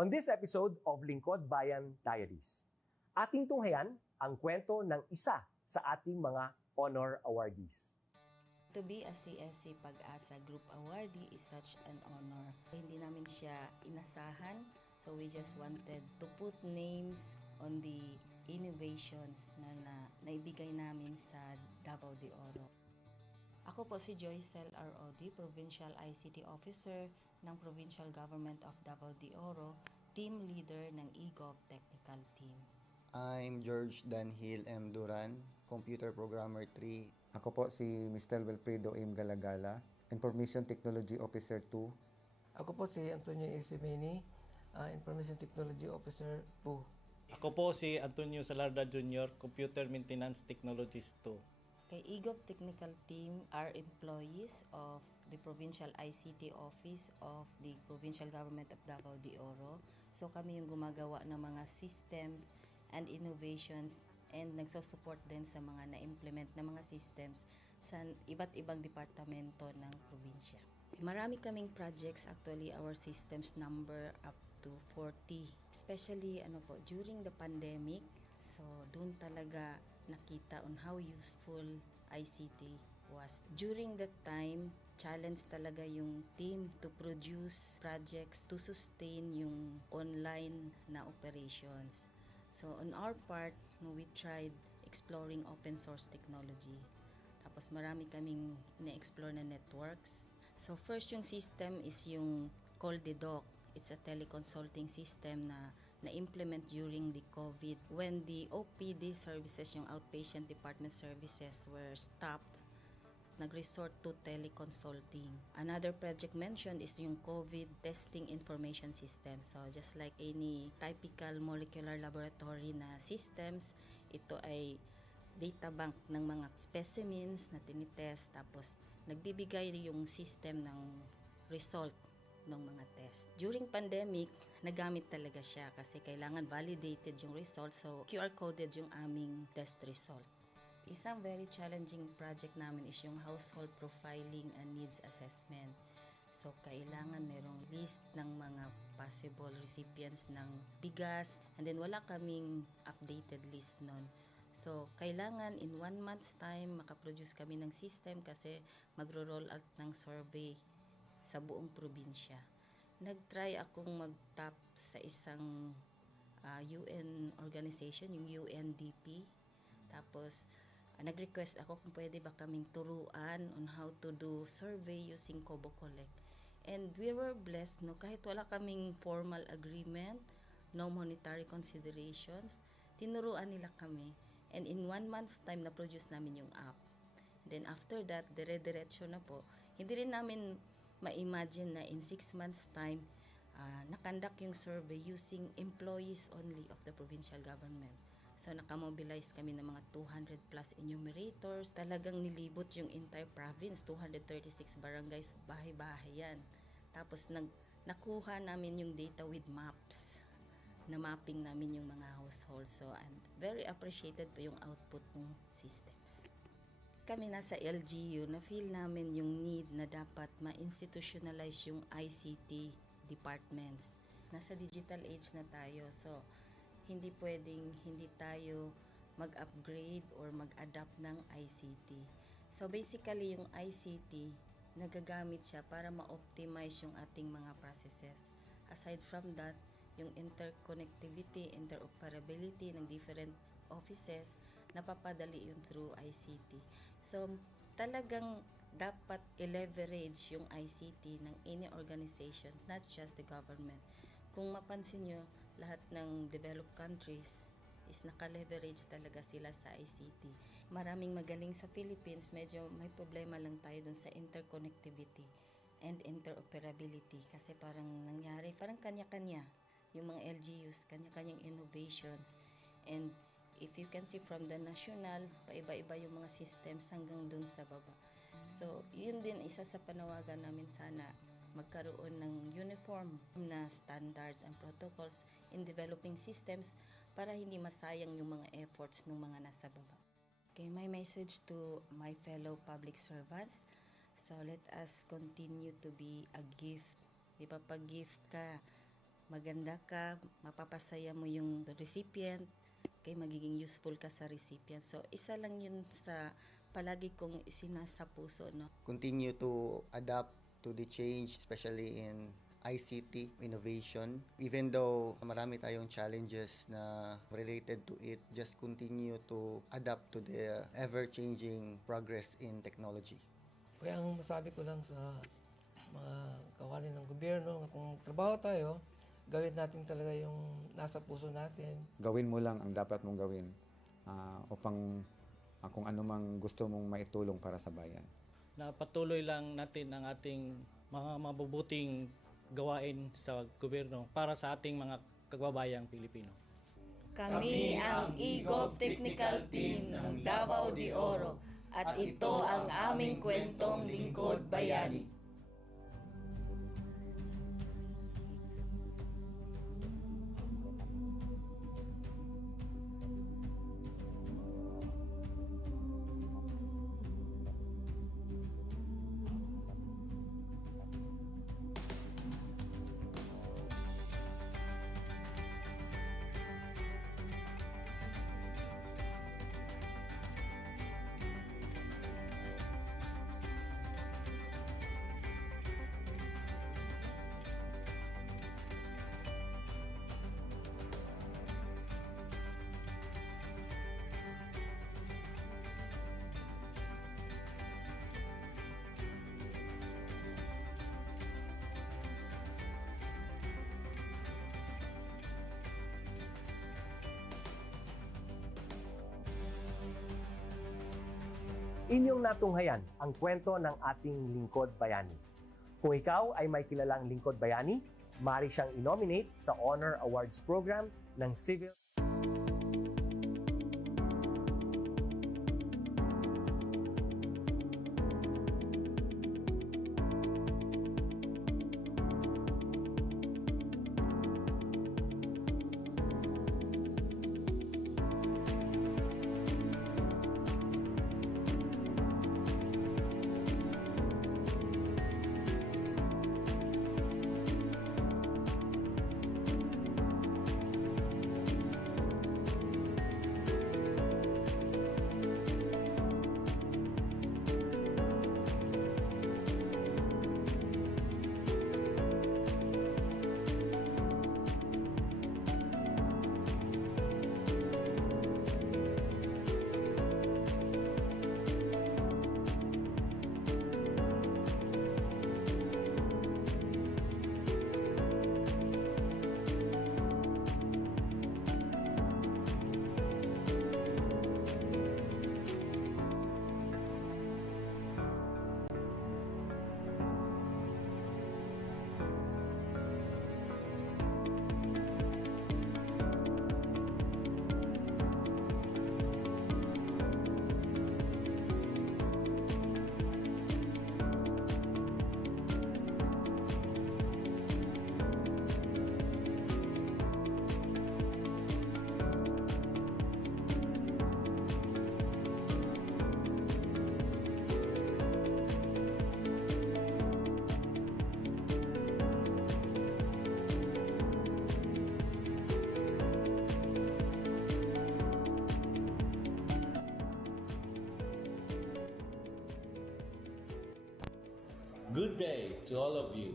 On this episode of Lingkod Bayan Diaries, ating tunghayan ang kwento ng isa sa ating mga honor awardees. To be a CSC Pag-asa Group Awardee is such an honor. Hindi namin siya inasahan, so we just wanted to put names on the innovations na naibigay namin sa Davao de Oro. Ako po si Joycel R.O.D., Provincial ICT Officer ng Provincial Government of Davao de Oro, Team Leader ng eGov Technical Team. I'm George Danhil M. Duran, Computer Programmer 3. Ako po si Mr. Wilfredo M. Galagala, Information Technology Officer 2. Ako po si Antonio Isimini, Information Technology Officer 2. Ako po si Antonio Salarda Jr., Computer Maintenance Technologist 2. Kay eGov Technical Team are employees of the Provincial ICT Office of the Provincial Government of Davao de Oro. So kami yung gumagawa ng mga systems and innovations and nagsusupport din sa mga na-implement na mga systems sa iba't ibang departamento ng probinsya. Marami kaming projects, actually our systems number up to 40. Especially during the pandemic, so doon talaga nakita on how useful ICT was. During that time, challenge talaga yung team to produce projects to sustain yung online na operations. So on our part, we tried exploring open source technology. Tapos marami kaming ina-explore na networks. So first yung system is yung CallDedoc. It's a teleconsulting system na na-implement during the COVID. When the OPD services, yung outpatient department services were stopped, nag-resort to teleconsulting. Another project mentioned is yung COVID testing information system. So just like any typical molecular laboratory na systems, ito ay data bank ng mga specimens na tinitest, tapos nagbibigay yung system ng result ng mga test. During pandemic, nagamit talaga siya kasi kailangan validated yung result, so QR coded yung aming test result. Isang very challenging project namin is yung household profiling and needs assessment. So kailangan merong list ng mga possible recipients ng bigas, and then wala kaming updated list nun. So kailangan in 1 month's time makaproduce kami ng system kasi magro-roll out ng survey sa buong probinsya. Nag-try akong mag-tap sa isang UN organization, yung UNDP. Tapos, nag-request ako kung pwede ba kaming turuan on how to do survey using Kobo Collect. And we were blessed, kahit wala kaming formal agreement, no monetary considerations, tinuruan nila kami. And in 1 month's time, na-produce namin yung app. And then after that, dire-diretso na po. Hindi rin namin ma-imagine na in 6 months' time, nakandak yung survey using employees only of the provincial government. So, nakamobilize kami ng mga 200 plus enumerators. Talagang nilibot yung entire province, 236 barangays, bahay-bahay yan. Tapos, nakuha namin yung data with maps. Na mapping namin yung mga households. So, and very appreciated po yung output ng systems. Kami nasa LGU, na-feel namin yung need na dapat ma-institutionalize yung ICT departments. Nasa digital age na tayo, so hindi pwedeng hindi tayo mag-upgrade or mag-adapt ng ICT. So basically yung ICT, nagagamit siya para ma-optimize yung ating mga processes. Aside from that, yung interconnectivity, interoperability ng different offices, napapadali yun through ICT. So, talagang dapat i-leverage yung ICT ng any organization, not just the government. Kung mapansin nyo, lahat ng developed countries is naka-leverage talaga sila sa ICT. Maraming magaling sa Philippines, medyo may problema lang tayo dun sa interconnectivity and interoperability kasi parang nangyari, parang kanya-kanya yung mga LGUs, kanya-kanyang innovations. And if you can see from the national, paiba-iba yung mga systems hanggang dun sa baba. So, yun din isa sa panawagan namin, sana magkaroon ng uniform na standards and protocols in developing systems para hindi masayang yung mga efforts ng mga nasa baba. Okay, my message to my fellow public servants, so let us continue to be a gift. Di ba, pag gift ka, maganda ka, mapapasaya mo yung recipient, kay magiging useful ka sa recipient. So, isa lang yun sa palagi kong isinasa puso, no? Continue to adapt to the change, especially in ICT innovation. Even though marami tayong challenges na related to it, just continue to adapt to the ever-changing progress in technology. Kaya ang masabi ko lang sa mga kawani ng gobyerno, kung trabaho tayo, gawin natin talaga yung nasa puso natin. Gawin mo lang ang dapat mong gawin upang kung ano mang gusto mong maitulong para sa bayan. Na patuloy lang natin ang ating mga mabubuting gawain sa gobyerno para sa ating mga kababayang Pilipino. Kami ang EGOV Technical Team ng Davao de Oro at ito ang aming kwentong lingkod bayani. Inyong natunghayan ang kwento ng ating lingkod bayani. Kung ikaw ay may kilalang lingkod bayani, maaari siyang i-nominate sa Honor Awards Program ng Civil Good day to all of you.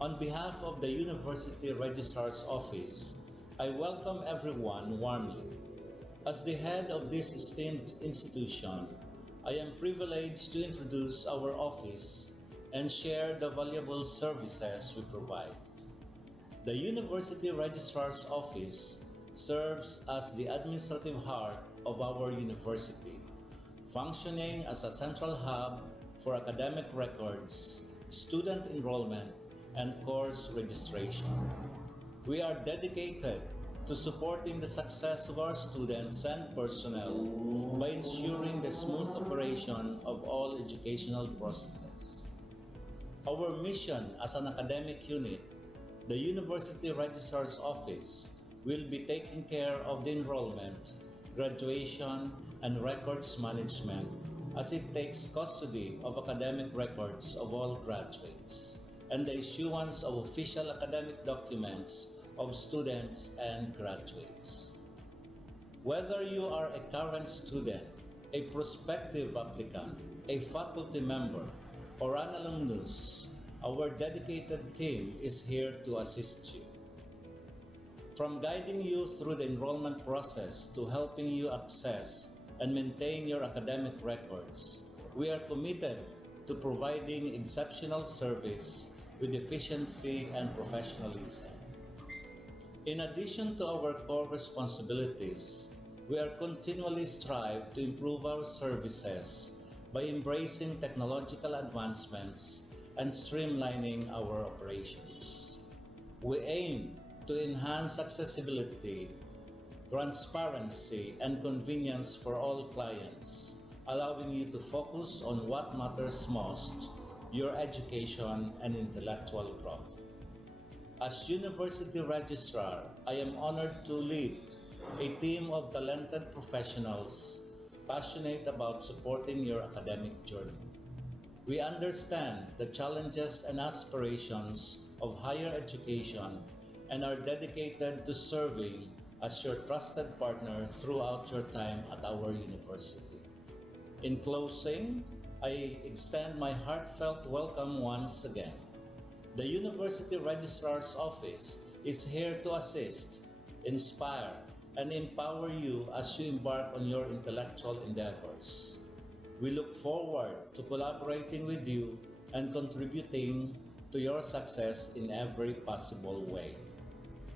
On behalf of the University Registrar's Office, I welcome everyone warmly. As the head of this esteemed institution, I am privileged to introduce our office and share the valuable services we provide. The University Registrar's Office serves as the administrative heart of our university, functioning as a central hub for academic records, student enrollment, and course registration. We are dedicated to supporting the success of our students and personnel by ensuring the smooth operation of all educational processes. Our mission as an academic unit, the University Registrar's Office, will be taking care of the enrollment, graduation, and records management as it takes custody of academic records of all graduates and the issuance of official academic documents of students and graduates. Whether you are a current student, a prospective applicant, a faculty member, or an alumnus, our dedicated team is here to assist you. From guiding you through the enrollment process to helping you access and maintain your academic records, we are committed to providing exceptional service with efficiency and professionalism. In addition to our core responsibilities, we are continually strive to improve our services by embracing technological advancements and streamlining our operations. We aim to enhance accessibility, transparency, and convenience for all clients, allowing you to focus on what matters most, your education and intellectual growth. As University Registrar, I am honored to lead a team of talented professionals passionate about supporting your academic journey. We understand the challenges and aspirations of higher education and are dedicated to serving as your trusted partner throughout your time at our university. In closing, I extend my heartfelt welcome once again. The University Registrar's Office is here to assist, inspire, and empower you as you embark on your intellectual endeavors. We look forward to collaborating with you and contributing to your success in every possible way.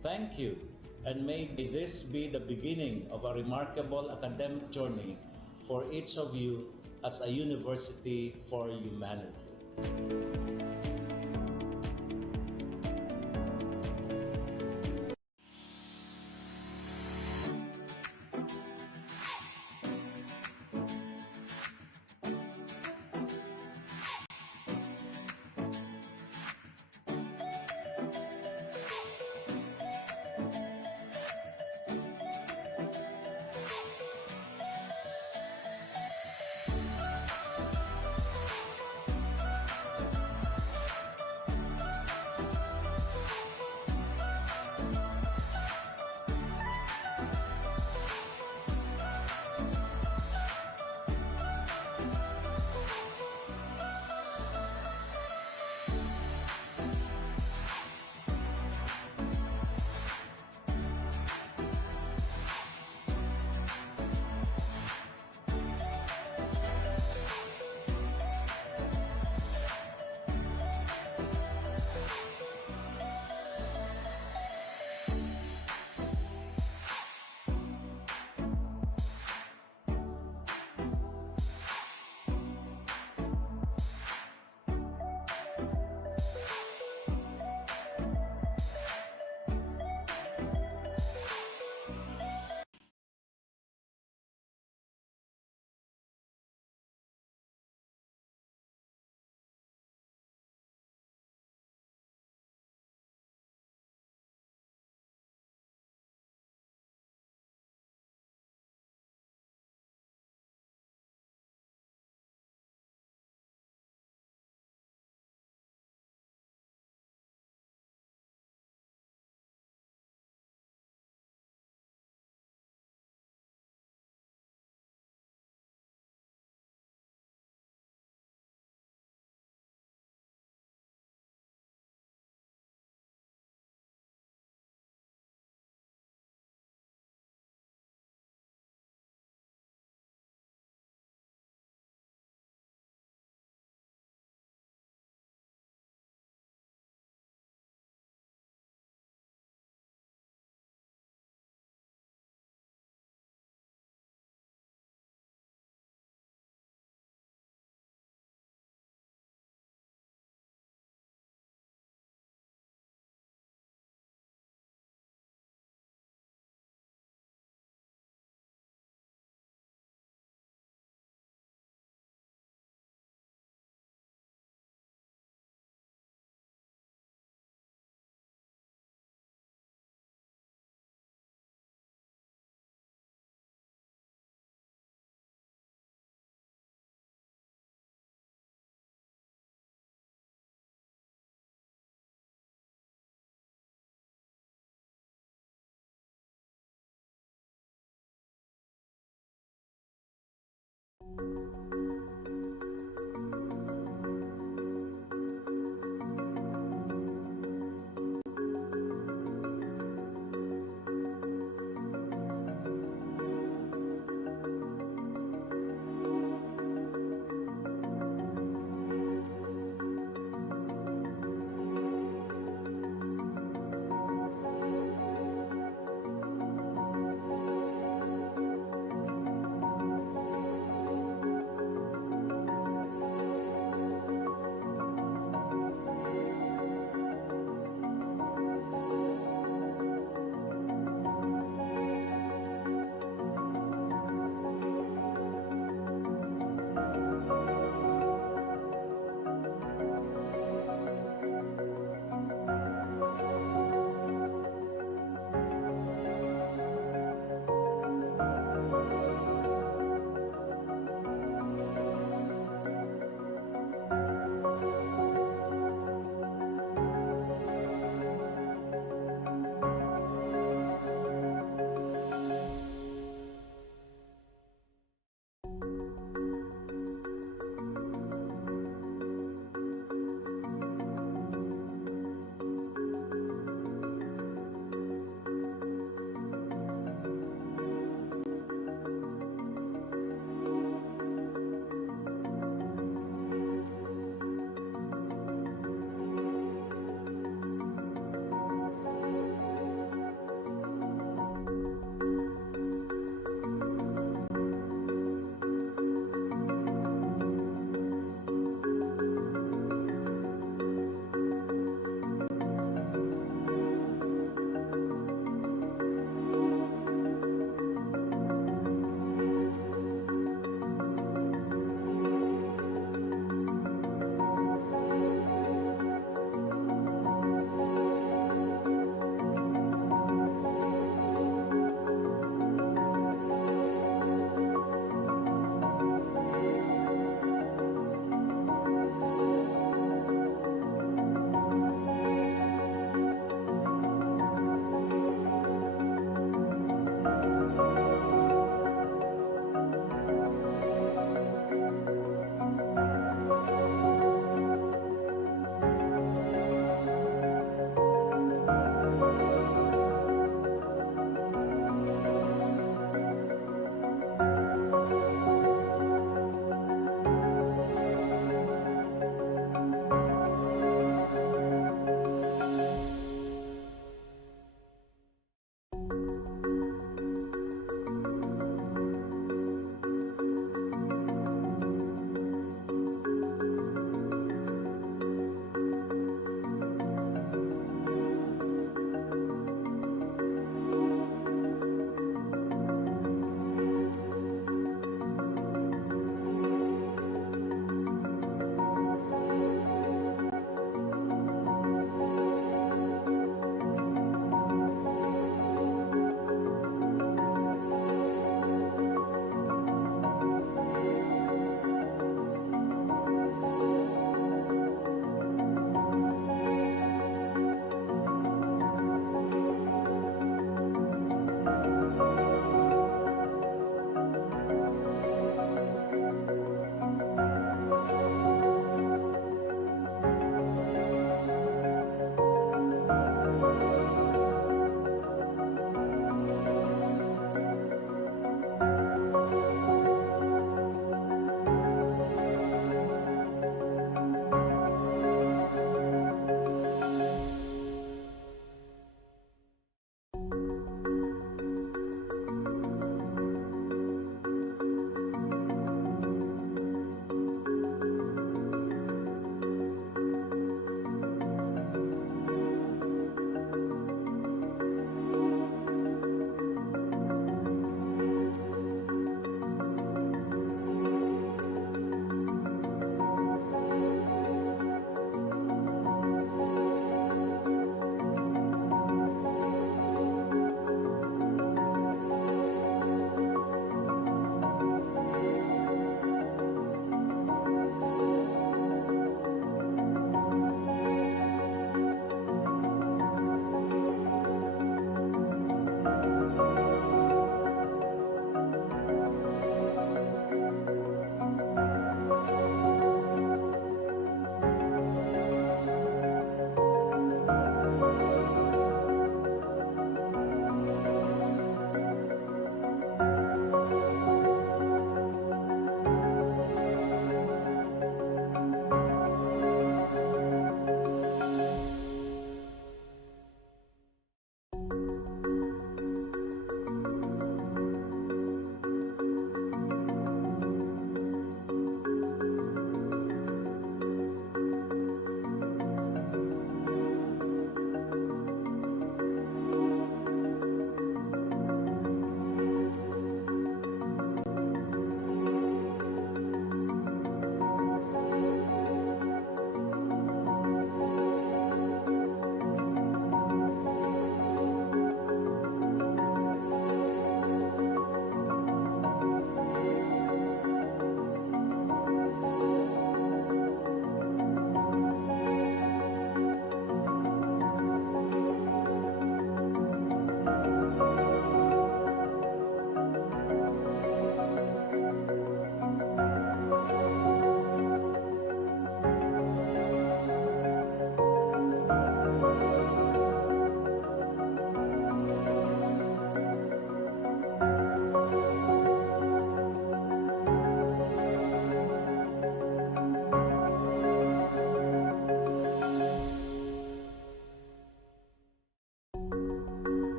Thank you, and may this be the beginning of a remarkable academic journey for each of you as a university for humanity.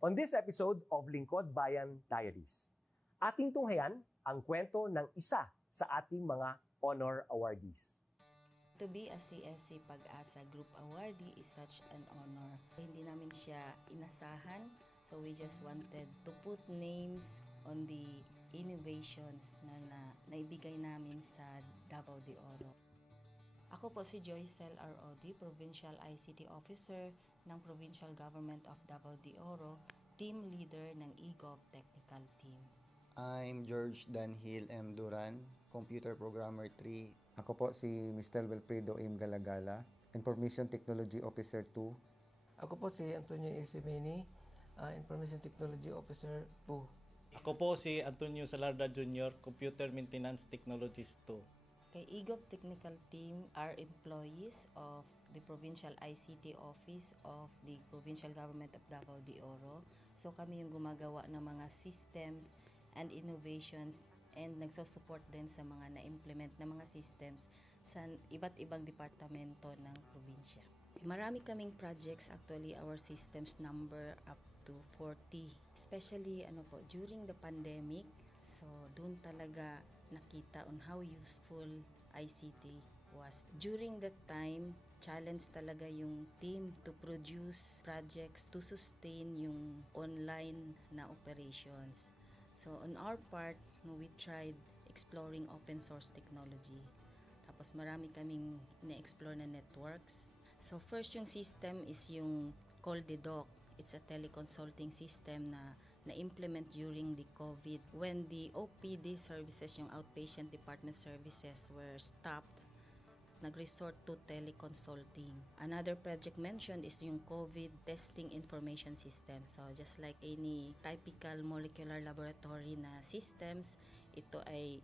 On this episode of Lingkod Bayan Diaries, ating tunghayan ang kwento ng isa sa ating mga honor awardees. To be a CSC Pag-asa Group Awardee is such an honor. Hindi namin siya inasahan, so we just wanted to put names on the innovations na naibigay namin sa Davao de Oro. Ako po si Joycel R.O.D., Provincial ICT Officer ng Provincial Government of Davao de Oro, Team Leader ng eGov Technical Team. I'm George Danhil M. Duran, Computer Programmer 3. Ako po si Mr. Wilfredo M. Galagala, Information Technology Officer 2. Ako po si Antonio Isimini, Information Technology Officer 2. Ako po si Antonio Salarda Jr., Computer Maintenance Technologist 2. Kay eGov Technical Team are employees of the Provincial ICT Office of the Provincial Government of Davao de Oro. So kami yung gumagawa ng mga systems and innovations and nagsusupport din sa mga na-implement na mga systems sa iba't ibang departamento ng probinsya. Marami kaming projects, actually our systems number up to 40. Especially during the pandemic, so doon talaga nakita on how useful ICT was. During that time, challenge talaga yung team to produce projects to sustain yung online na operations. So on our part, we tried exploring open source technology. Tapos marami kaming ina-explore na networks. So first yung system is yung CallDedoc. It's a teleconsulting system na na-implement during the COVID when the OPD services, yung outpatient department services were stopped. Nag-resort to teleconsulting. Another project mentioned is yung COVID testing information system. So just like any typical molecular laboratory na systems, ito ay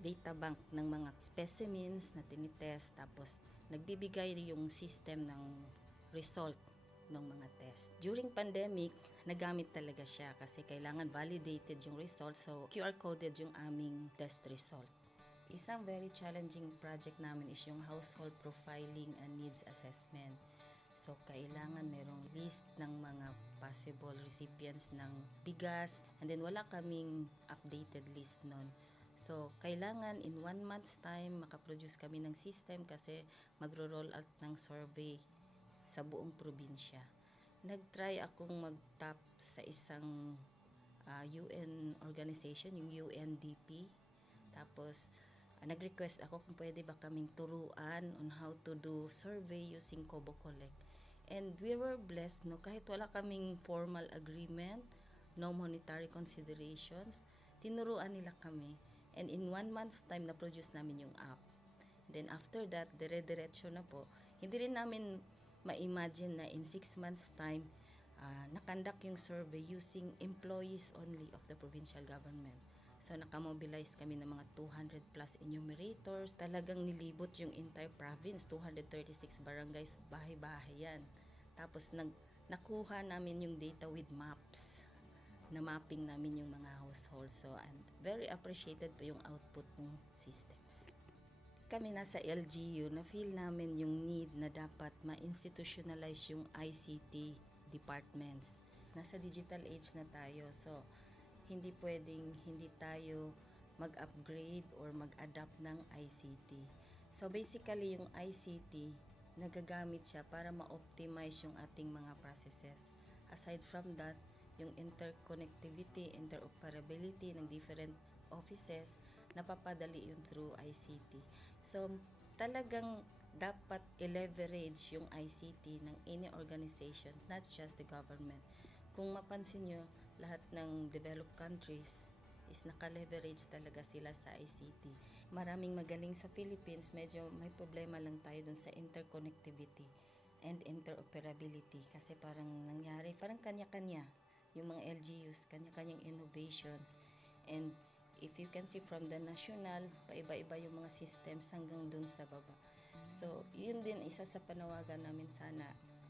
data bank ng mga specimens na tinitest, tapos nagbibigay yung system ng result ng mga test. During pandemic, nagamit talaga siya kasi kailangan validated yung result, so QR coded yung aming test result. Isang very challenging project namin is yung household profiling and needs assessment. So kailangan merong list ng mga possible recipients ng bigas, and then wala kaming updated list nun. So kailangan in 1 month's time makaproduce kami ng system kasi magro-roll out ng survey sa buong probinsya. Nag-try akong mag-tap sa isang UN organization, yung UNDP. Tapos nag-request ako kung pwede ba kaming turuan on how to do survey using Kobo Collect. And we were blessed, kahit wala kaming formal agreement, no monetary considerations, tinuruan nila kami. And in 1 month's time, na-produce namin yung app. And then after that, dire-diretso na po. Hindi rin namin ma-imagine na in 6 months' time, nakandak yung survey using employees only of the provincial government. So nakamobilize kami ng mga 200 plus enumerators. Talagang nilibot yung entire province, 236 barangays, bahay-bahay yan. Tapos nakuha namin yung data with maps. Na mapping namin yung mga households. So and very appreciated po yung output ng systems. Kami nasa LGU, na-feel namin yung need na dapat ma-institutionalize yung ICT departments. Nasa digital age na tayo, so hindi pwedeng hindi tayo mag-upgrade or mag-adapt ng ICT. So basically yung ICT, nagagamit siya para ma-optimize yung ating mga processes. Aside from that, yung interconnectivity, interoperability ng different offices, napapadali yun through ICT. So, talagang dapat i-leverage yung ICT ng any organization, not just the government. Kung mapansin nyo, lahat ng developed countries is naka-leverage talaga sila sa ICT. Maraming magaling sa Philippines, medyo may problema lang tayo dun sa interconnectivity and interoperability. Kasi parang nangyari, parang kanya-kanya. Yung mga LGUs, kanya-kanyang innovations. And if you can see from the national, paiba-iba yung mga systems hanggang dun sa baba. So, yun din isa sa panawagan namin sana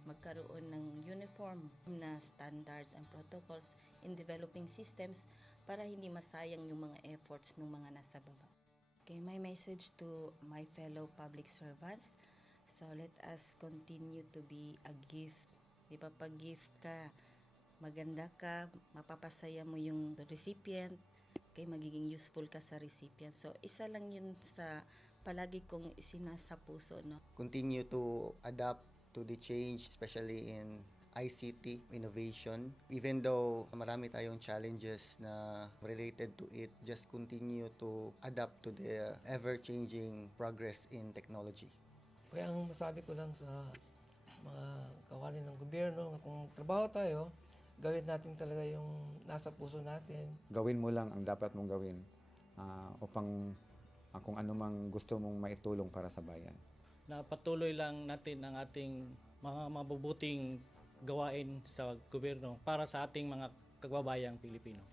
magkaroon ng uniform na standards and protocols in developing systems para hindi masayang yung mga efforts ng mga nasa baba. Okay, my message to my fellow public servants, so let us continue to be a gift. Di ba, pag gift ka, maganda ka, mapapasaya mo yung recipient, kay magiging useful ka sa recipient. So, isa lang yun sa palagi kong isinasa puso, no? Continue to adapt to the change, especially in ICT innovation. Even though marami tayong challenges na related to it, just continue to adapt to the ever-changing progress in technology. Kaya ang masabi ko lang sa mga kawani ng gobyerno, kung trabaho tayo, gawin natin talaga yung nasa puso natin. Gawin mo lang ang dapat mong gawin upang kung ano mang gusto mong maitulong para sa bayan. Na patuloy lang natin ang ating mga mabubuting gawain sa gobyerno para sa ating mga kababayang Pilipino.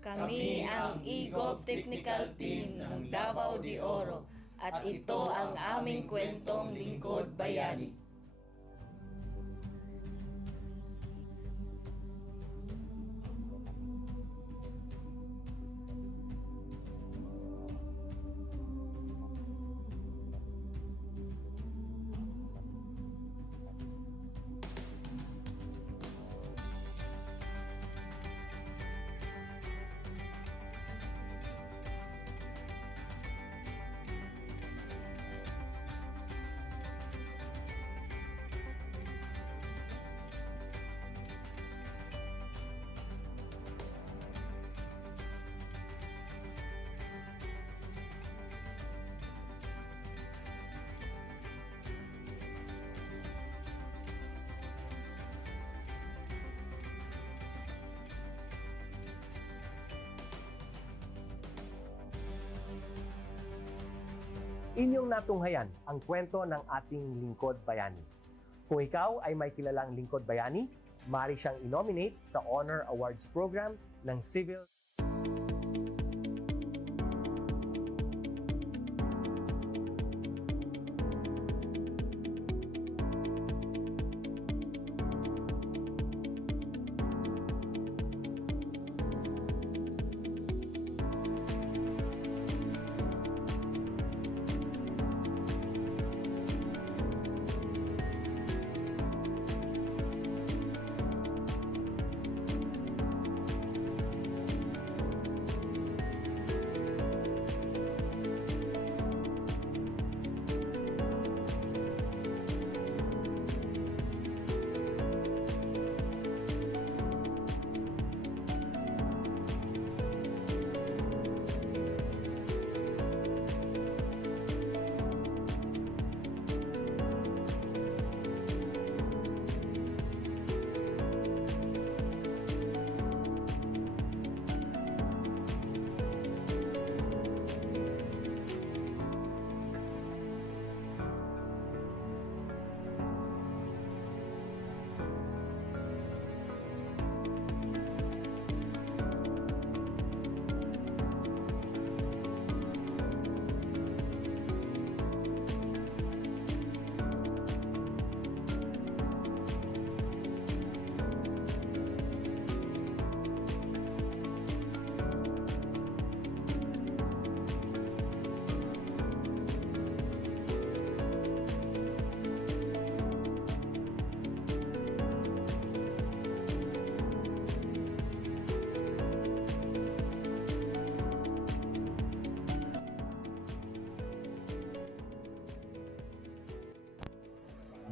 Kami ang EGOV Technical Team ng Davao de Oro at ito ang aming kwentong Lingkod Bayani. Inyong natunghayan ang kwento ng ating lingkod bayani. Kung ikaw ay may kilalang lingkod bayani, maaari siyang i-nominate sa Honor Awards Program ng Civil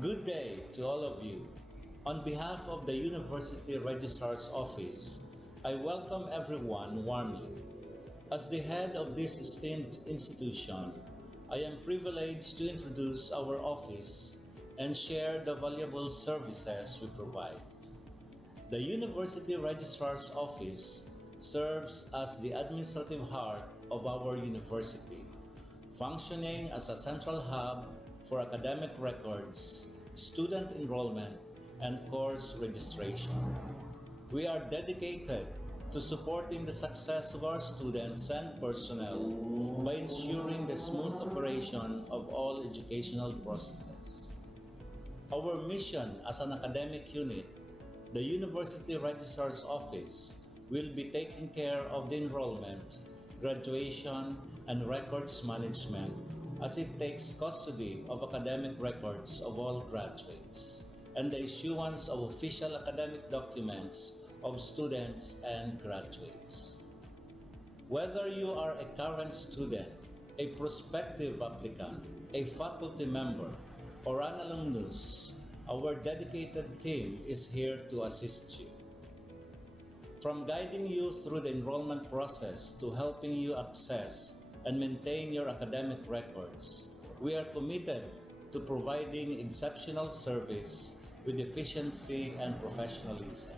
Good day to all of you. On behalf of the University Registrar's Office, I welcome everyone warmly. As the head of this esteemed institution, I am privileged to introduce our office and share the valuable services we provide. The University Registrar's Office serves as the administrative heart of our university, functioning as a central hub for academic records, student enrollment, and course registration. We are dedicated to supporting the success of our students and personnel by ensuring the smooth operation of all educational processes. Our mission as an academic unit, the University Registrar's Office, will be taking care of the enrollment, graduation, and records management as it takes custody of academic records of all graduates. and the issuance of official academic documents of students and graduates. Whether you are a current student, a prospective applicant, a faculty member, or an alumnus, our dedicated team is here to assist you. From guiding you through the enrollment process to helping you access and maintain your academic records, we are committed to providing exceptional service with efficiency and professionalism.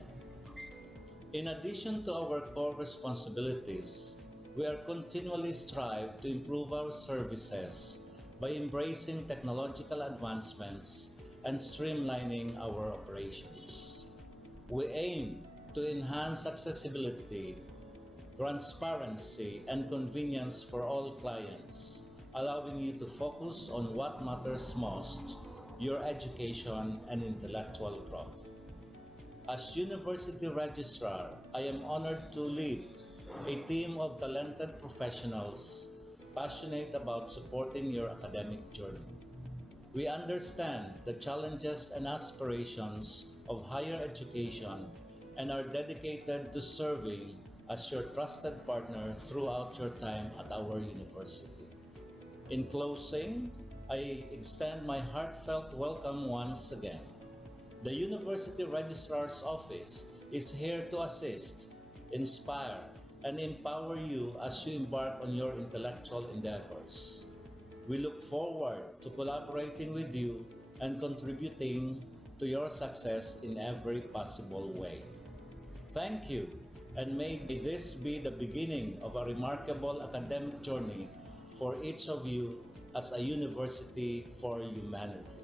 In addition to our core responsibilities, we are continually strive to improve our services by embracing technological advancements and streamlining our operations. We aim to enhance accessibility, transparency, and convenience for all clients, allowing you to focus on what matters most, your education and intellectual growth. As University Registrar, I am honored to lead a team of talented professionals passionate about supporting your academic journey. We understand the challenges and aspirations of higher education and are dedicated to serving as your trusted partner throughout your time at our university. In closing, I extend my heartfelt welcome once again. The University Registrar's Office is here to assist, inspire, and empower you as you embark on your intellectual endeavors. We look forward to collaborating with you and contributing to your success in every possible way. Thank you, and may this be the beginning of a remarkable academic journey for each of you as a university for humanity.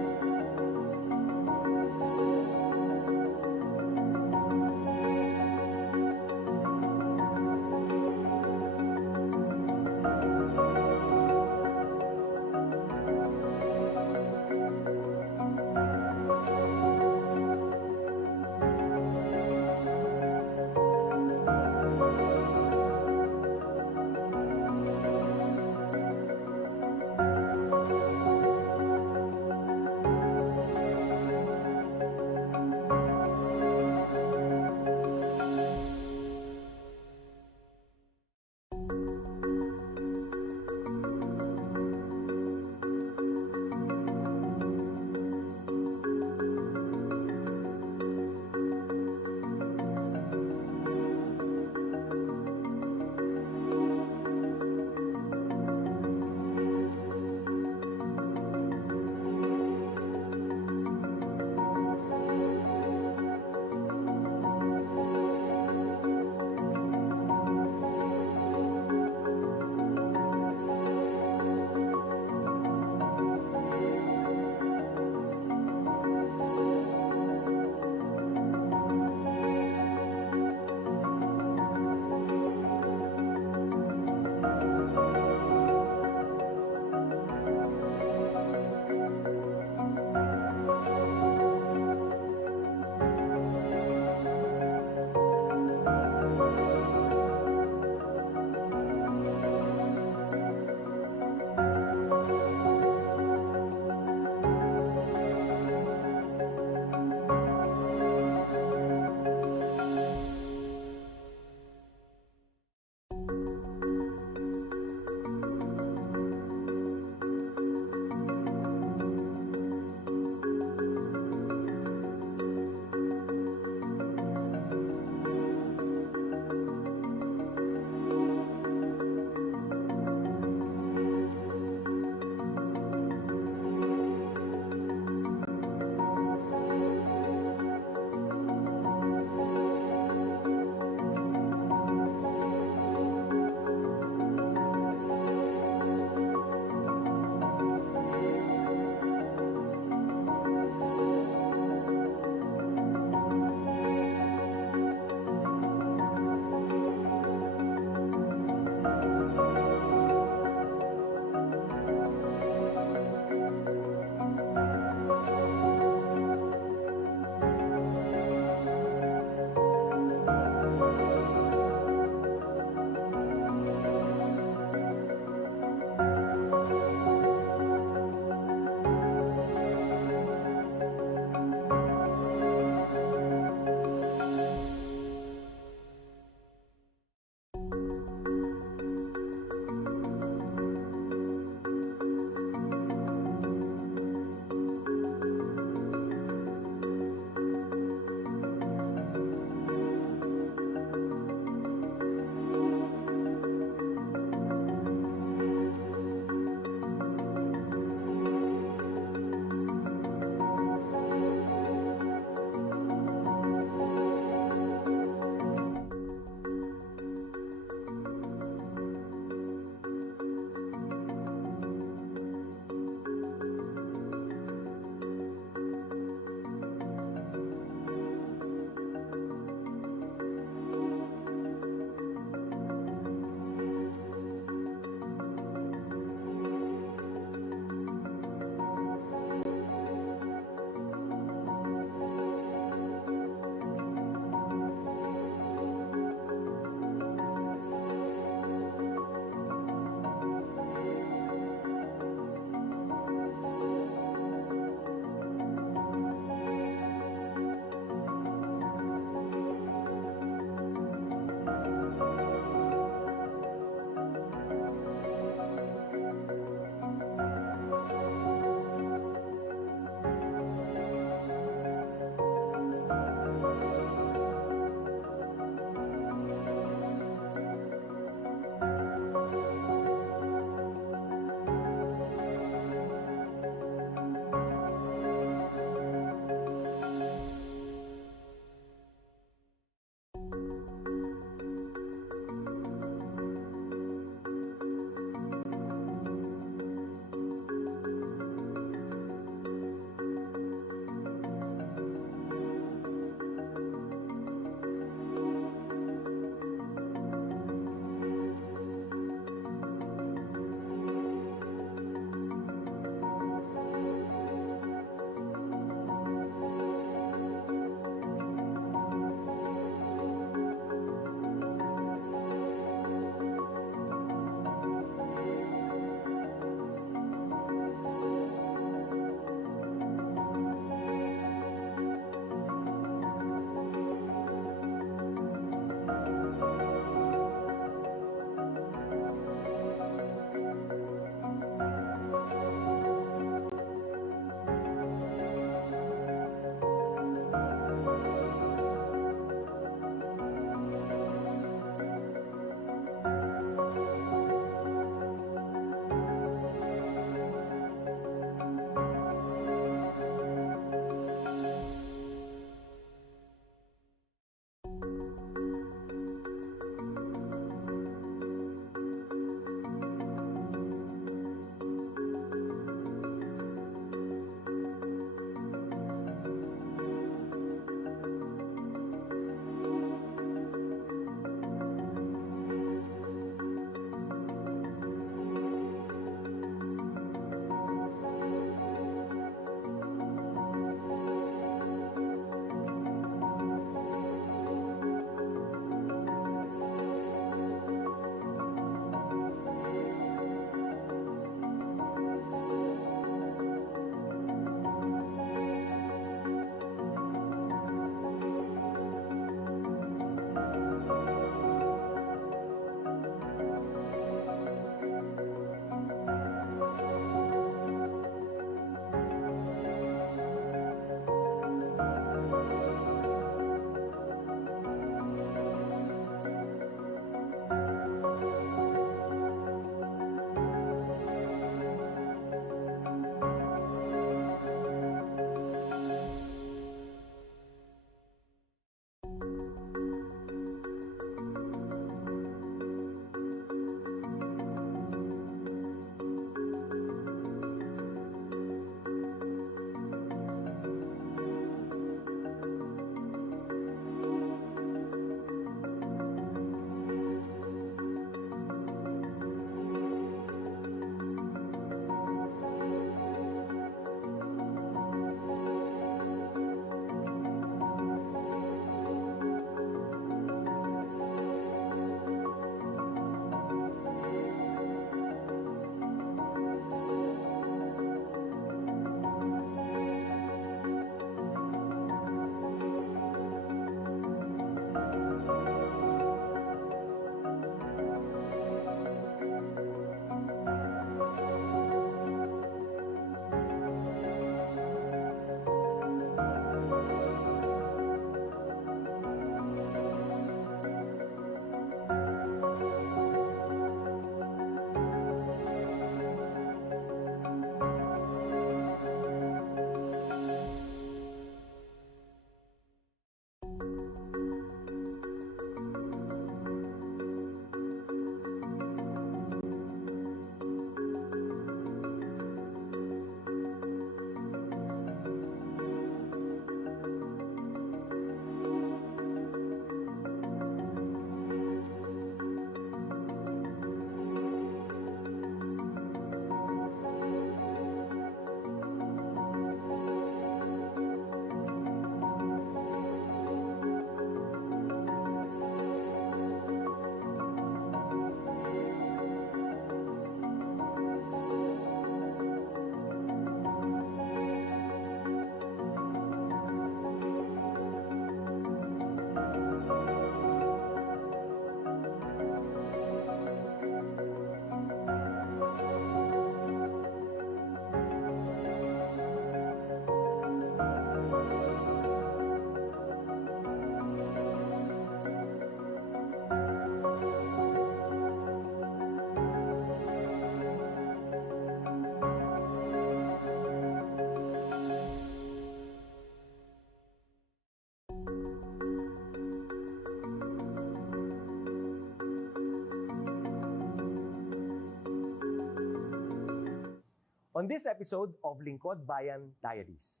On this episode of Lingkod Bayan Diaries,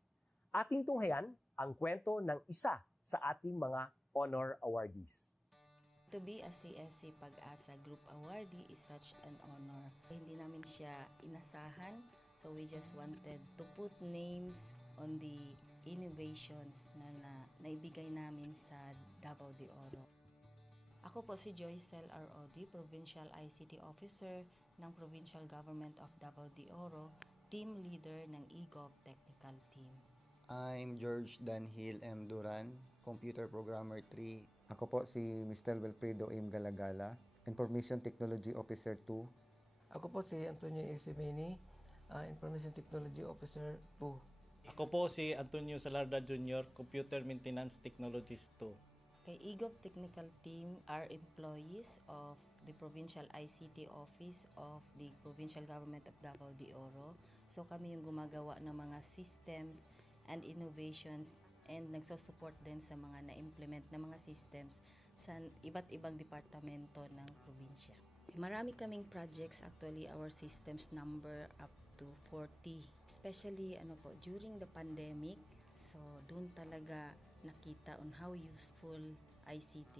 ating tunghayan ang kwento ng isa sa ating mga honor awardees. To be a CSC Pag-asa Group Awardee is such an honor. Hindi namin siya inasahan, so we just wanted to put names on the innovations na naibigay namin sa Davao de Oro. Ako po si Joycel R. Odi, Provincial ICT Officer ng Provincial Government of Davao de Oro, Team Leader ng eGov Technical Team. I'm George Danhil M. Duran, Computer Programmer 3. Ako po si Mr. Wilfredo M. Galagala, Information Technology Officer 2. Ako po si Antonio Isimini, Information Technology Officer 2. Ako po si Antonio Salarda Jr., Computer Maintenance Technologist 2. Kay eGov Technical Team are employees of the Provincial ICT Office of the Provincial Government of Davao de Oro. So kami yung gumagawa ng mga systems and innovations and nagsusupport din sa mga na-implement na mga systems sa iba't ibang departamento ng probinsya. Marami kaming projects, actually our systems number up to 40. Especially during the pandemic, so doon talaga nakita on how useful ICT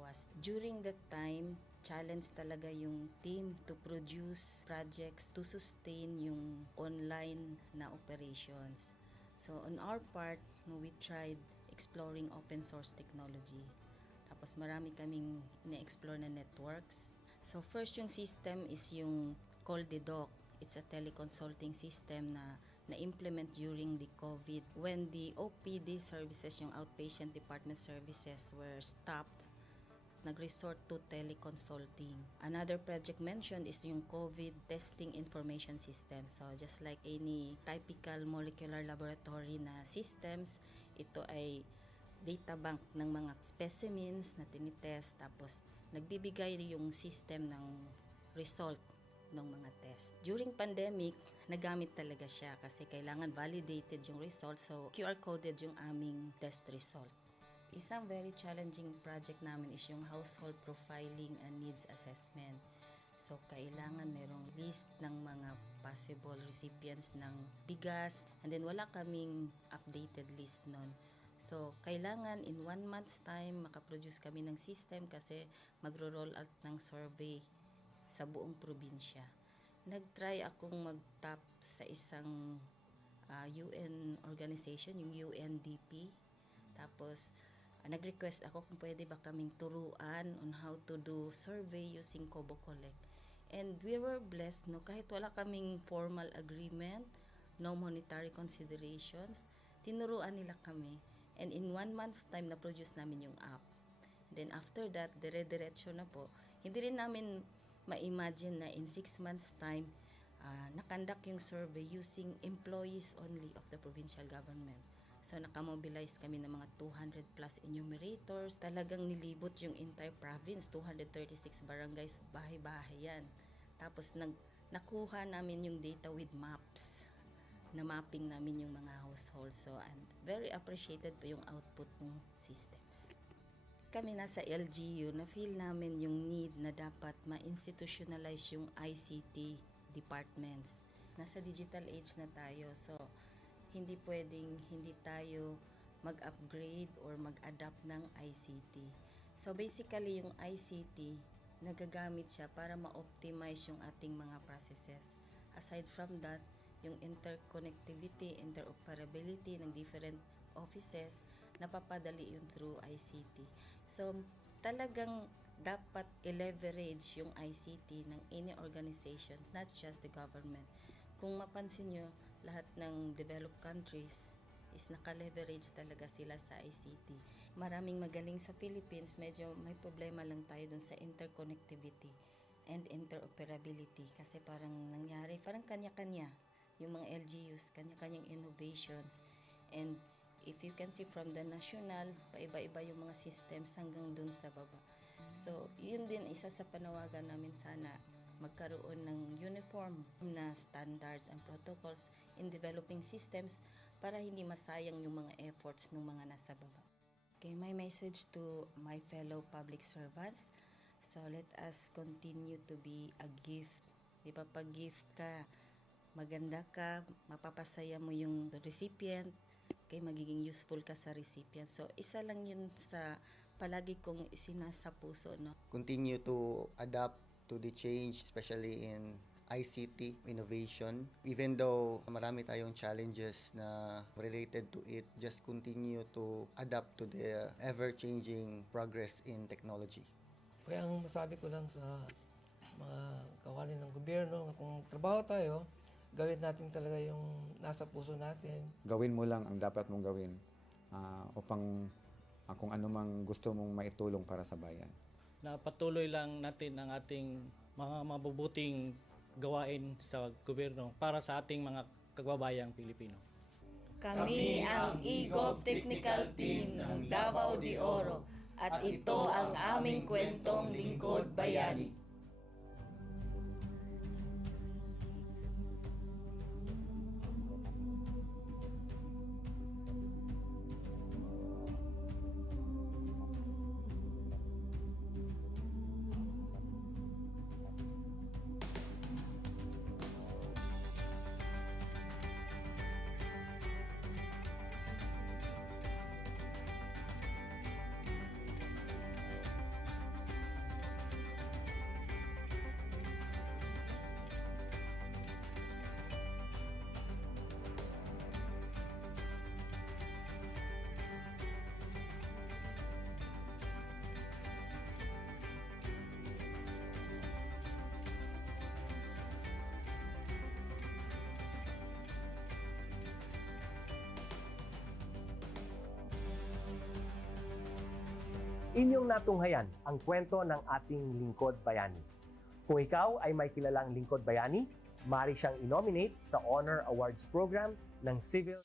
was. During that time, challenge talaga yung team to produce projects to sustain yung online na operations. So on our part, we tried exploring open source technology. Tapos marami kaming ina-explore na networks. So first yung system is yung CallDedoc. It's a teleconsulting system na na-implement during the COVID. When the OPD services, yung outpatient department services, were stopped, nag-resort to teleconsulting. Another project mentioned is yung COVID testing information system. So just like any typical molecular laboratory na systems, ito ay data bank ng mga specimens na tinitest, tapos nagbibigay yung system ng result ng mga test. During pandemic, nagamit talaga siya kasi kailangan validated yung result, so QR coded yung aming test result. Isang very challenging project namin is yung household profiling and needs assessment. So kailangan merong list ng mga possible recipients ng bigas, and then wala kaming updated list nun. So kailangan in 1 month's time makaproduce kami ng system kasi magro-roll out ng survey sa buong probinsya. Nag-try akong mag-tap sa isang UN organization, yung UNDP. Tapos, nag-request ako kung pwede ba kaming turuan on how to do survey using Kobo Collect. And we were blessed, kahit wala kaming formal agreement, no monetary considerations, tinuruan nila kami. And in 1 month's time, na-produce namin yung app. Then after that, dire-diretso na po. Hindi rin namin ma-imagine na in 6 months' time, nakandak yung survey using employees only of the provincial government. So nakamobilize kami ng mga 200 plus enumerators. Talagang nilibot yung entire province, 236 barangays, bahay-bahay yan. Tapos nakuha namin yung data with maps. Na mapping namin yung mga households. So and very appreciated po yung output ng systems. Kami nasa LGU, na-feel namin yung need na dapat ma-institutionalize yung ICT departments. Nasa digital age na tayo, so hindi pwedeng hindi tayo mag-upgrade or mag-adapt ng ICT. So basically, yung ICT, nagagamit siya para ma-optimize yung ating mga processes. Aside from that, yung interconnectivity, interoperability ng different offices, napapadali yun through ICT. So, talagang dapat i-leverage yung ICT ng any organization, not just the government. Kung mapansin nyo, lahat ng developed countries is naka-leverage talaga sila sa ICT. Maraming magaling sa Philippines, medyo may problema lang tayo dun sa interconnectivity and interoperability kasi parang nangyari, parang kanya-kanya yung mga LGUs, kanya-kanyang innovations. And if you can see from the national, paiba-iba yung mga systems hanggang dun sa baba. So, yun din isa sa panawagan namin, sana magkaroon ng uniform na standards and protocols in developing systems para hindi masayang yung mga efforts ng mga nasa baba. Okay, my message to my fellow public servants, so let us continue to be a gift. Di ba, pag gift ka, maganda ka, mapapasaya mo yung recipient, kay magiging useful ka sa recipient. So, isa lang yun sa palagi kong isinasa puso, no? Continue to adapt to the change, especially in ICT innovation. Even though marami tayong challenges na related to it, just continue to adapt to the ever-changing progress in technology. Kaya ang masabi ko lang sa mga kawali ng gobyerno, kung trabaho tayo, gawin natin talaga yung nasa puso natin. Gawin mo lang ang dapat mong gawin upang kung ano mang gusto mong maitulong para sa bayan. Na patuloy lang natin ang ating mga mabubuting gawain sa gobyerno para sa ating mga kababayang Pilipino. Kami ang EGOV Technical Team ng Davao de Oro at ito ang aming kwentong Lingkod Bayani. Inyong natunghayan ang kwento ng ating lingkod bayani. Kung ikaw ay may kilalang lingkod bayani, maaari siyang i-nominate sa Honor Awards Program ng Civil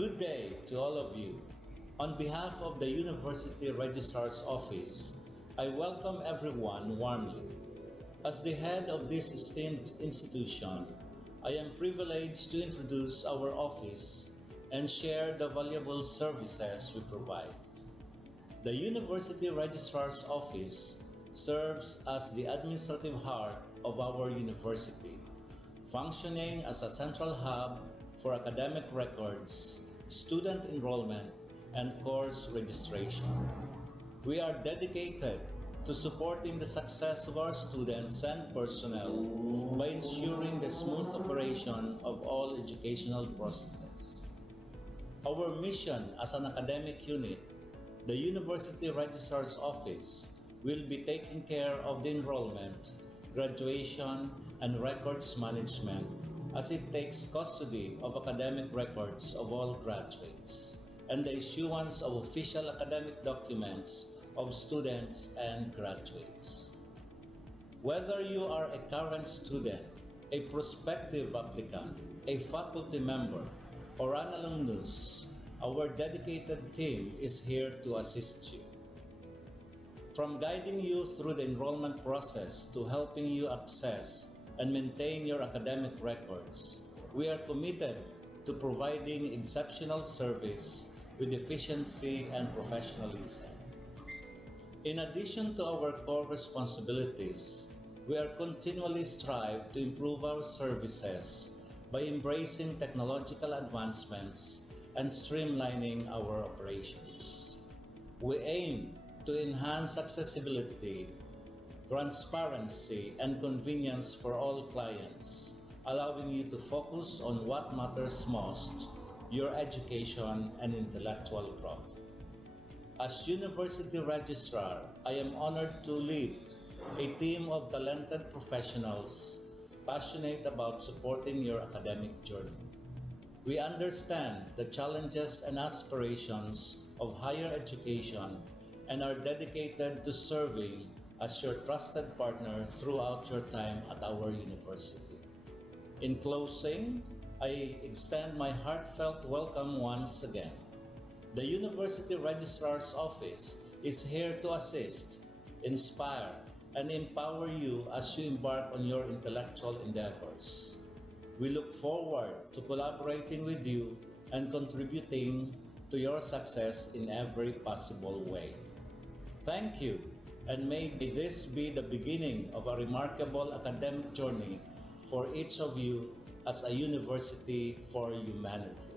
Good day to all of you. On behalf of the University Registrar's Office, I welcome everyone warmly. As the head of this esteemed institution, I am privileged to introduce our office and share the valuable services we provide. The University Registrar's Office serves as the administrative heart of our university, functioning as a central hub for academic records, student enrollment, and course registration. We are dedicated to supporting the success of our students and personnel by ensuring the smooth operation of all educational processes. Our mission as an academic unit, the University Registrar's Office, will be taking care of the enrollment, graduation, and records management as it takes custody of academic records of all graduates and the issuance of official academic documents of students and graduates. Whether you are a current student, a prospective applicant, a faculty member, or an alumnus, our dedicated team is here to assist you. From guiding you through the enrollment process to helping you access and maintain your academic records, we are committed to providing exceptional service with efficiency and professionalism. In addition to our core responsibilities, we are continually strive to improve our services by embracing technological advancements and streamlining our operations. We aim to enhance accessibility, transparency, and convenience for all clients, allowing you to focus on what matters most, your education and intellectual growth. As University Registrar, I am honored to lead a team of talented professionals passionate about supporting your academic journey. We understand the challenges and aspirations of higher education and are dedicated to serving as your trusted partner throughout your time at our university. In closing, I extend my heartfelt welcome once again. The University Registrar's Office is here to assist, inspire, and empower you as you embark on your intellectual endeavors. We look forward to collaborating with you and contributing to your success in every possible way. Thank you, and may this be the beginning of a remarkable academic journey for each of you as a university for humanity.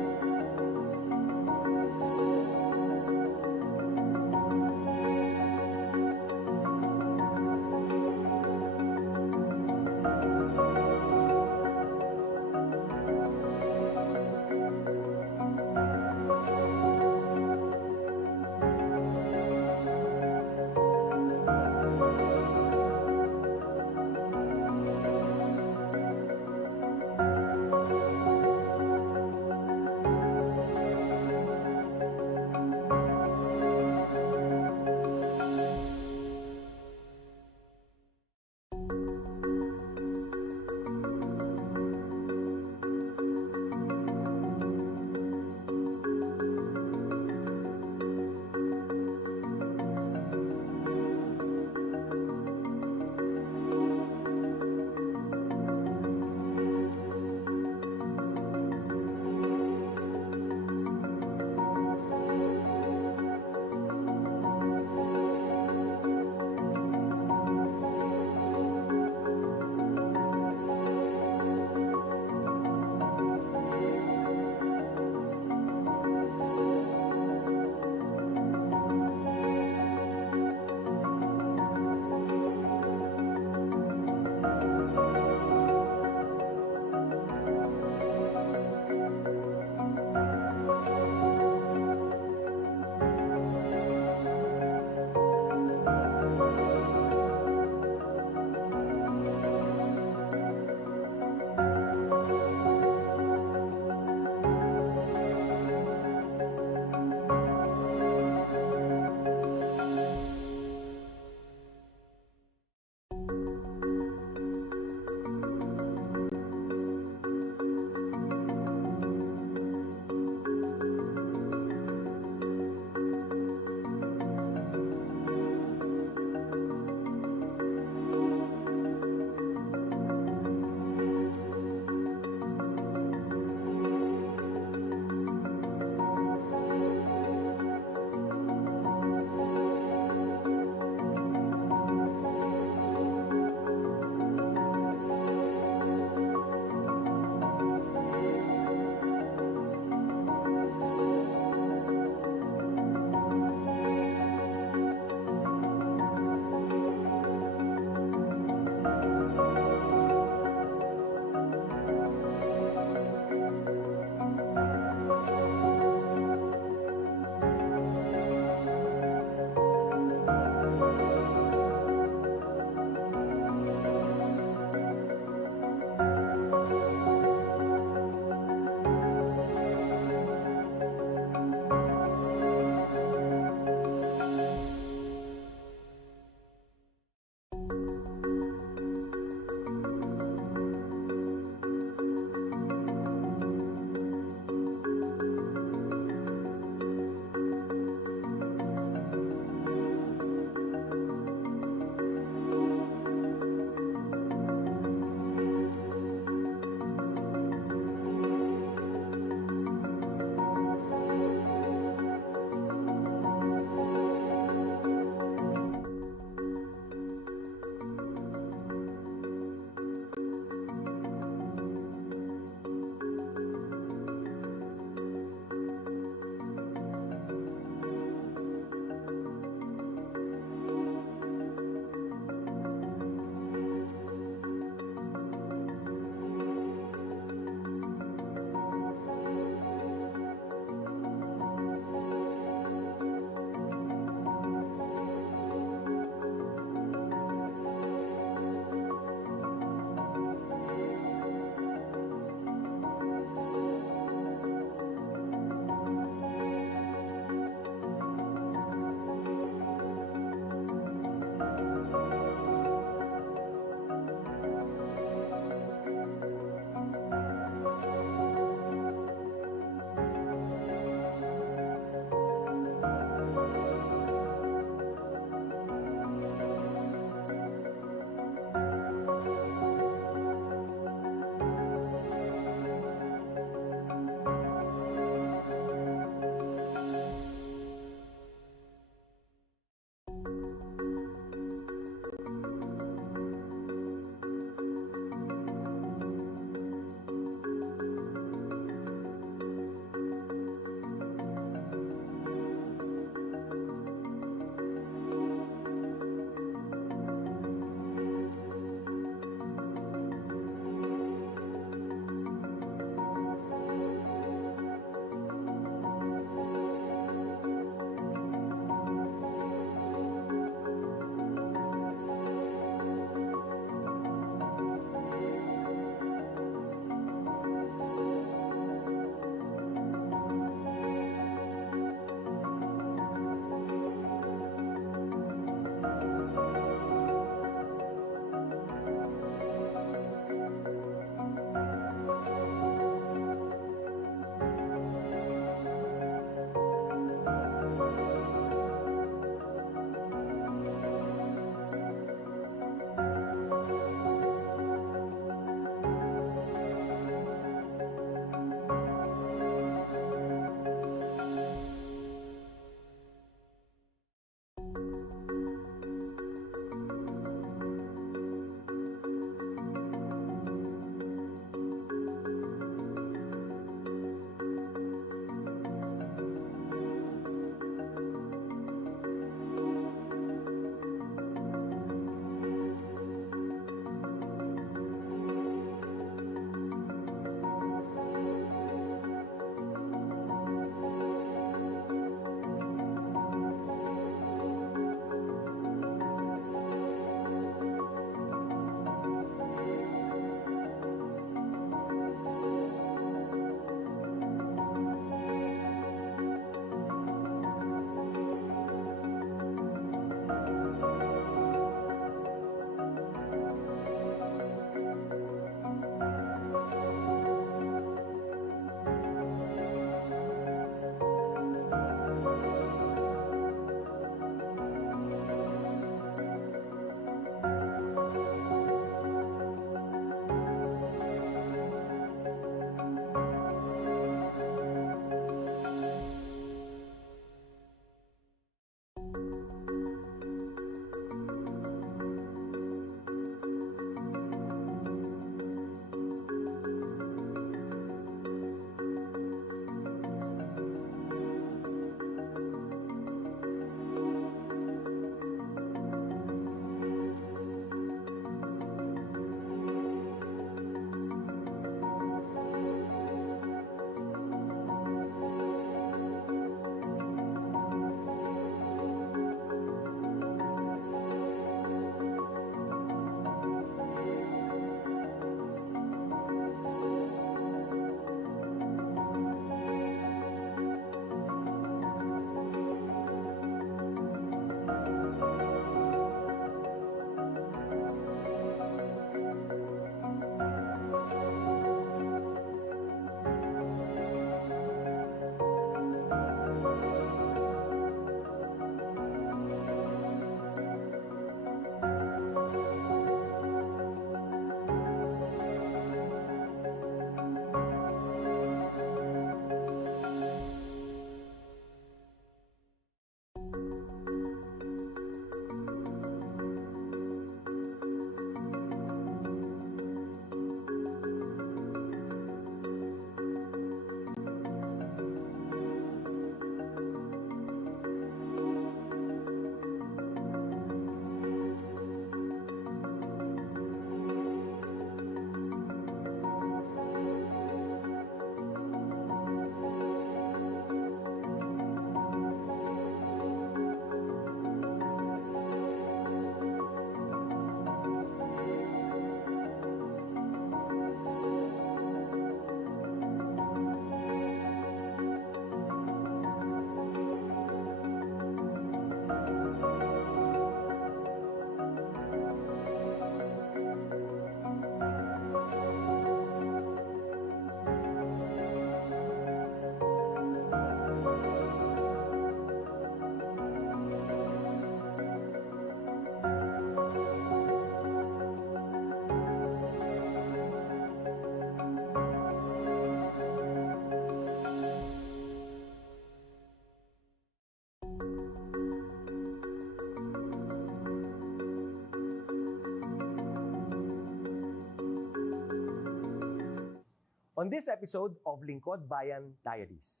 On this episode of Lingkod Bayan Diaries,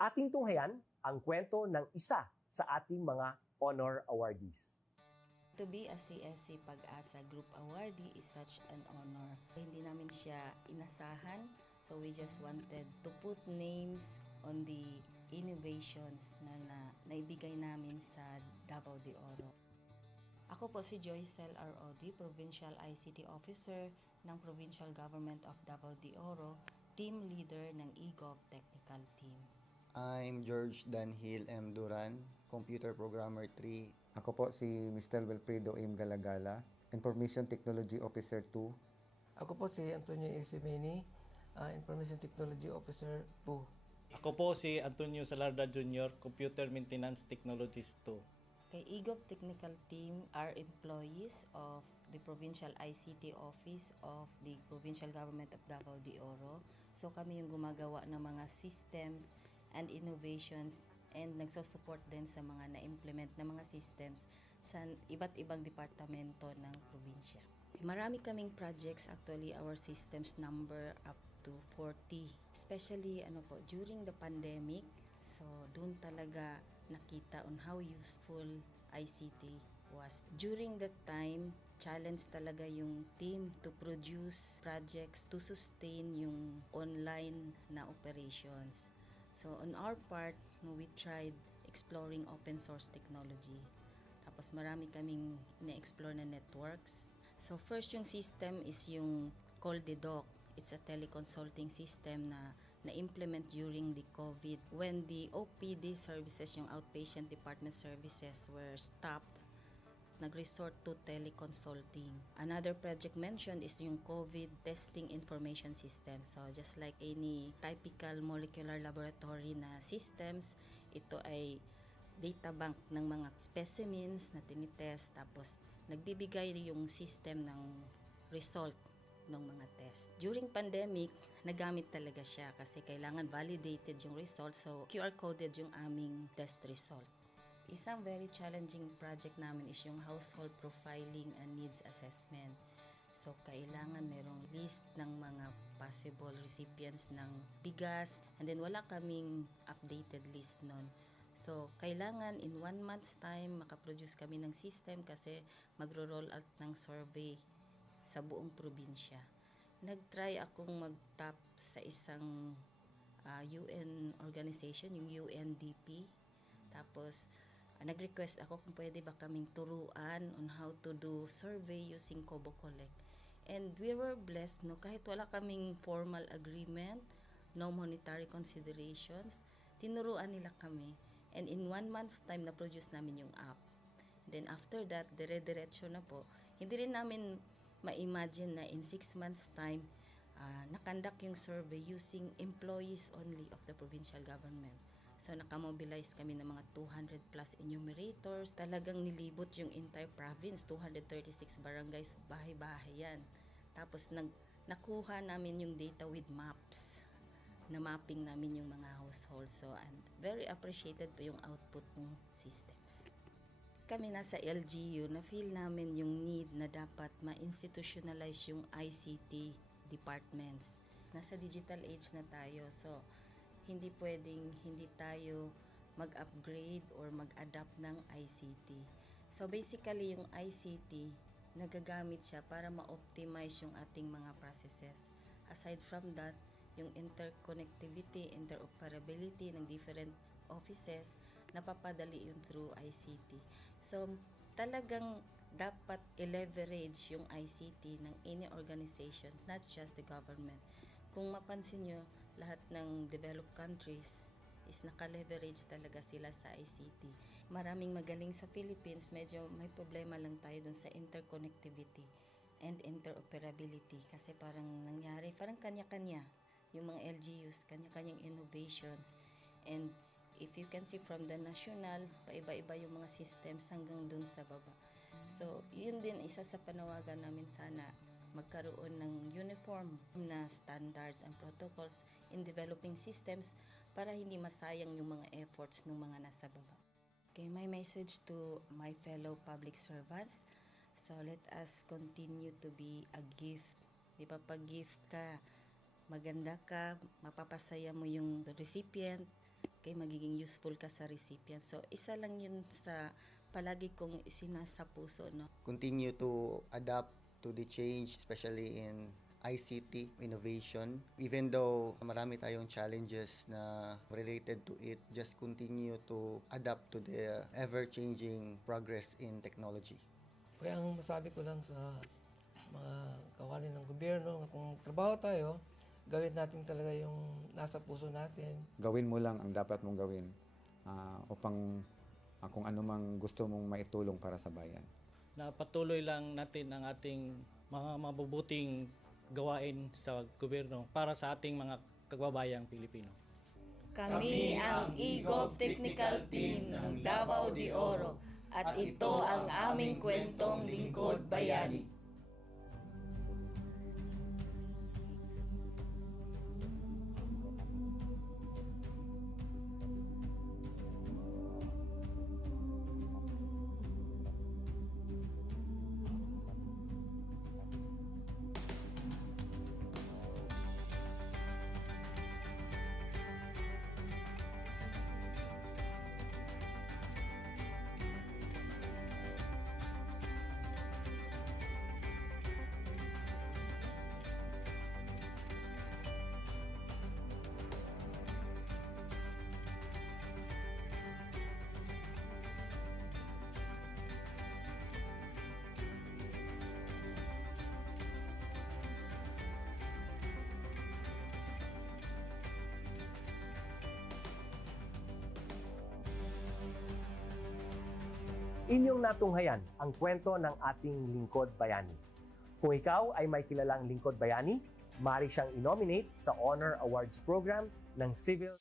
ating tunghayan ang kwento ng isa sa ating mga honor awardees. To be a CSC Pag-asa Group Awardee is such an honor. Hindi namin siya inasahan, so we just wanted to put names on the innovations na naibigay namin sa Davao de Oro. Ako po si Joycel R. Odi, Provincial ICT Officer ng Provincial Government of Davao de Oro, Team Leader ng eGov Technical Team. I'm George Danhil M. Duran, Computer Programmer 3. Ako po si Mr. Wilfredo M. Galagala, Information Technology Officer 2. Ako po si Antonio Isimini, Information Technology Officer 2. Ako po si Antonio Salarda Jr., Computer Maintenance Technologist 2. Kay eGov Technical Team are employees of the Provincial ICT Office of the Provincial Government of Davao de Oro. So kami yung gumagawa ng mga systems and innovations and nagsusupport din sa mga na-implement na mga systems sa iba't ibang departamento ng probinsya. Marami kaming projects, actually our systems number up to 40. Especially during the pandemic, so doon talaga nakita on how useful ICT was. During that time, challenge talaga yung team to produce projects to sustain yung online na operations. So on our part, we tried exploring open source technology. Tapos marami kaming ina-explore na networks. So first yung system is yung CallDedoc. It's a teleconsulting system na na-implement during the COVID when the OPD services, yung outpatient department services were stopped. Nag-resort to teleconsulting. Another project mentioned is yung COVID testing information system. So just like any typical molecular laboratory na systems, ito ay data bank ng mga specimens na tinitest, tapos nagbibigay yung system ng result ng mga test. During pandemic, nagamit talaga siya kasi kailangan validated yung result, so QR coded yung aming test result. Isang very challenging project namin is yung household profiling and needs assessment. So, kailangan merong list ng mga possible recipients ng bigas, and then wala kaming updated list nun. So, kailangan in 1 month's time makaproduce kami ng system kasi magro-roll out ng survey sa buong probinsya. Nag-try akong mag-tap sa isang UN organization, yung UNDP. Tapos, nag-request ako kung pwede ba kaming turuan on how to do survey using Kobo Collect. And we were blessed, kahit wala kaming formal agreement, no monetary considerations, tinuruan nila kami. And in 1 month's time, na-produce namin yung app. Then after that, dire-diretso na po. Hindi rin namin ma-imagine na in 6 months' time, nakandak yung survey using employees only of the provincial government. So, nakamobilize kami ng mga 200 plus enumerators. Talagang nilibot yung entire province, 236 barangays, bahay-bahay yan. Tapos, nakuha namin yung data with maps. Na-mapping namin yung mga households. So, and very appreciated po yung output ng systems. Kami nasa LGU, na-feel namin yung need na dapat ma-institutionalize yung ICT departments. Nasa digital age na tayo, so hindi pwedeng hindi tayo mag-upgrade or mag-adapt ng ICT. So basically, yung ICT, nagagamit siya para ma-optimize yung ating mga processes. Aside from that, yung interconnectivity, interoperability ng different offices, napapadali yun through ICT. So talagang dapat i-leverage yung ICT ng any organization, not just the government. Kung mapansin nyo, lahat ng developed countries is naka-leverage talaga sila sa ICT. Maraming magaling sa Philippines, medyo may problema lang tayo dun sa interconnectivity and interoperability kasi parang nangyari, parang kanya-kanya yung mga LGUs, kanya-kanyang innovations. And if you can see from the national, paiba-iba yung mga systems hanggang dun sa baba. So, yun din isa sa panawagan namin, sana magkaroon ng uniform na standards and protocols in developing systems para hindi masayang yung mga efforts ng mga nasa baba. Okay, my message to my fellow public servants, so let us continue to be a gift. Di ba, pag gift ka, maganda ka, mapapasaya mo yung recipient, kay magiging useful ka sa recipient. So, isa lang yun sa palagi kong isinasa puso, no? Continue to adapt to the change, especially in ICT innovation. Even though marami tayong challenges na related to it, just continue to adapt to the ever-changing progress in technology. Kaya ang masabi ko lang sa mga kawani ng gobyerno, kung trabaho tayo, gawin natin talaga yung nasa puso natin. Gawin mo lang ang dapat mong gawin upang kung ano mang gusto mong maitulong para sa bayan. Na patuloy lang natin ang ating mga mabubuting gawain sa gobyerno para sa ating mga kababayang Pilipino. Kami ang EGOV Technical Team ng Davao de Oro at ito ang aming kwentong Lingkod Bayani. Inyong natunghayan ang kwento ng ating lingkod bayani. Kung ikaw ay may kilalang lingkod bayani, maaari siyang i-nominate sa Honor Awards Program ng Civil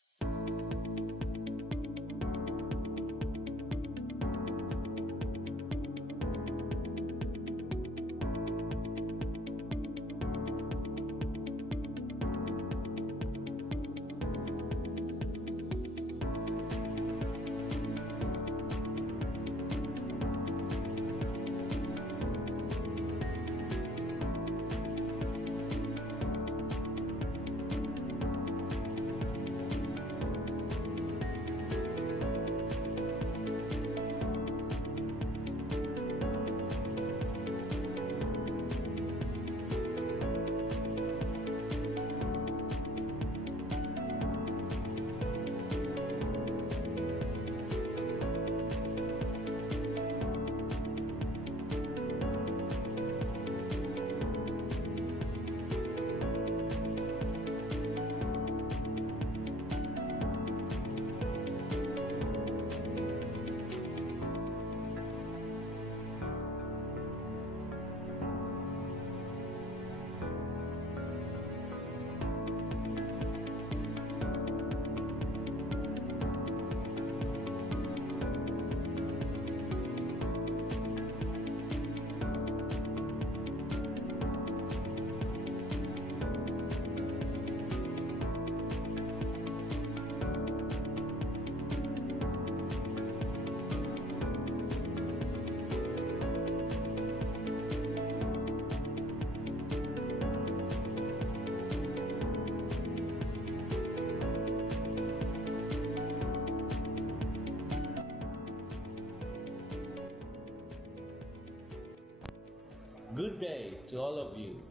Good day to all of you.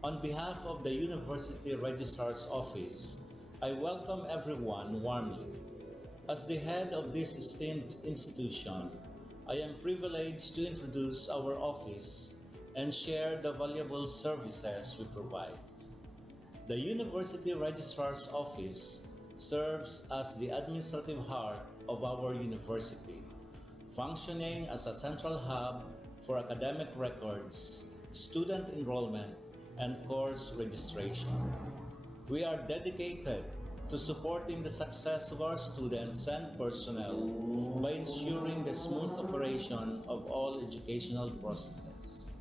On behalf of the University Registrar's Office, I welcome everyone warmly. As the head of this esteemed institution, I am privileged to introduce our office and share the valuable services we provide. The University Registrar's Office serves as the administrative heart of our university, functioning as a central hub for academic records, student enrollment, and course registration. We are dedicated to supporting the success of our students and personnel by ensuring the smooth operation of all educational processes.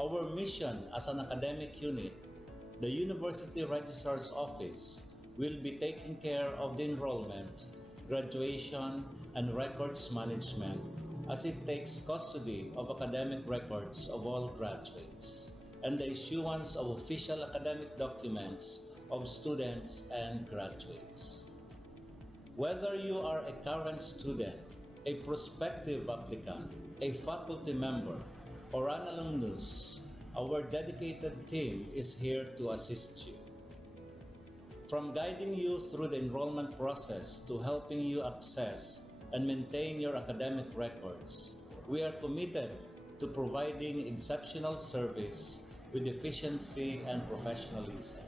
Our mission as an academic unit, the University Registrar's Office, will be taking care of the enrollment, graduation, and records management as it takes custody of academic records of all graduates and the issuance of official academic documents of students and graduates. Whether you are a current student, a prospective applicant, a faculty member, or an alumnus, our dedicated team is here to assist you. From guiding you through the enrollment process to helping you access and maintain your academic records, we are committed to providing exceptional service with efficiency and professionalism.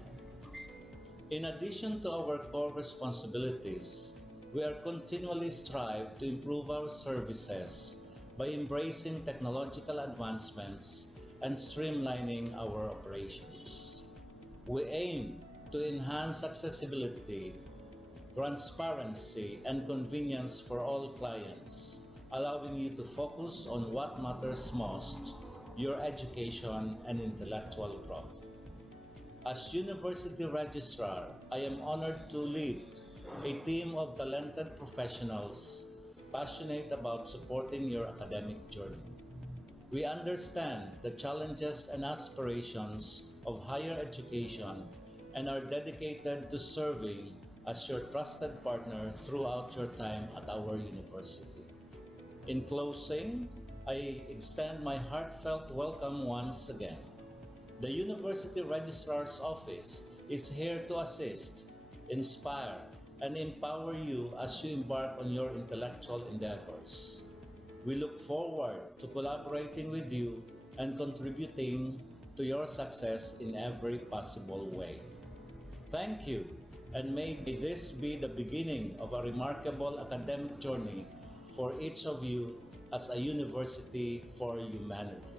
In addition to our core responsibilities, we are continually strive to improve our services by embracing technological advancements and streamlining our operations. We aim to enhance accessibility, transparency, and convenience for all clients, allowing you to focus on what matters most, your education and intellectual growth. As University Registrar, I am honored to lead a team of talented professionals passionate about supporting your academic journey. We understand the challenges and aspirations of higher education and are dedicated to serving as your trusted partner throughout your time at our university. In closing, I extend my heartfelt welcome once again. The University Registrar's Office is here to assist, inspire, and empower you as you embark on your intellectual endeavors. We look forward to collaborating with you and contributing to your success in every possible way. Thank you, and may this be the beginning of a remarkable academic journey for each of you as a university for humanity.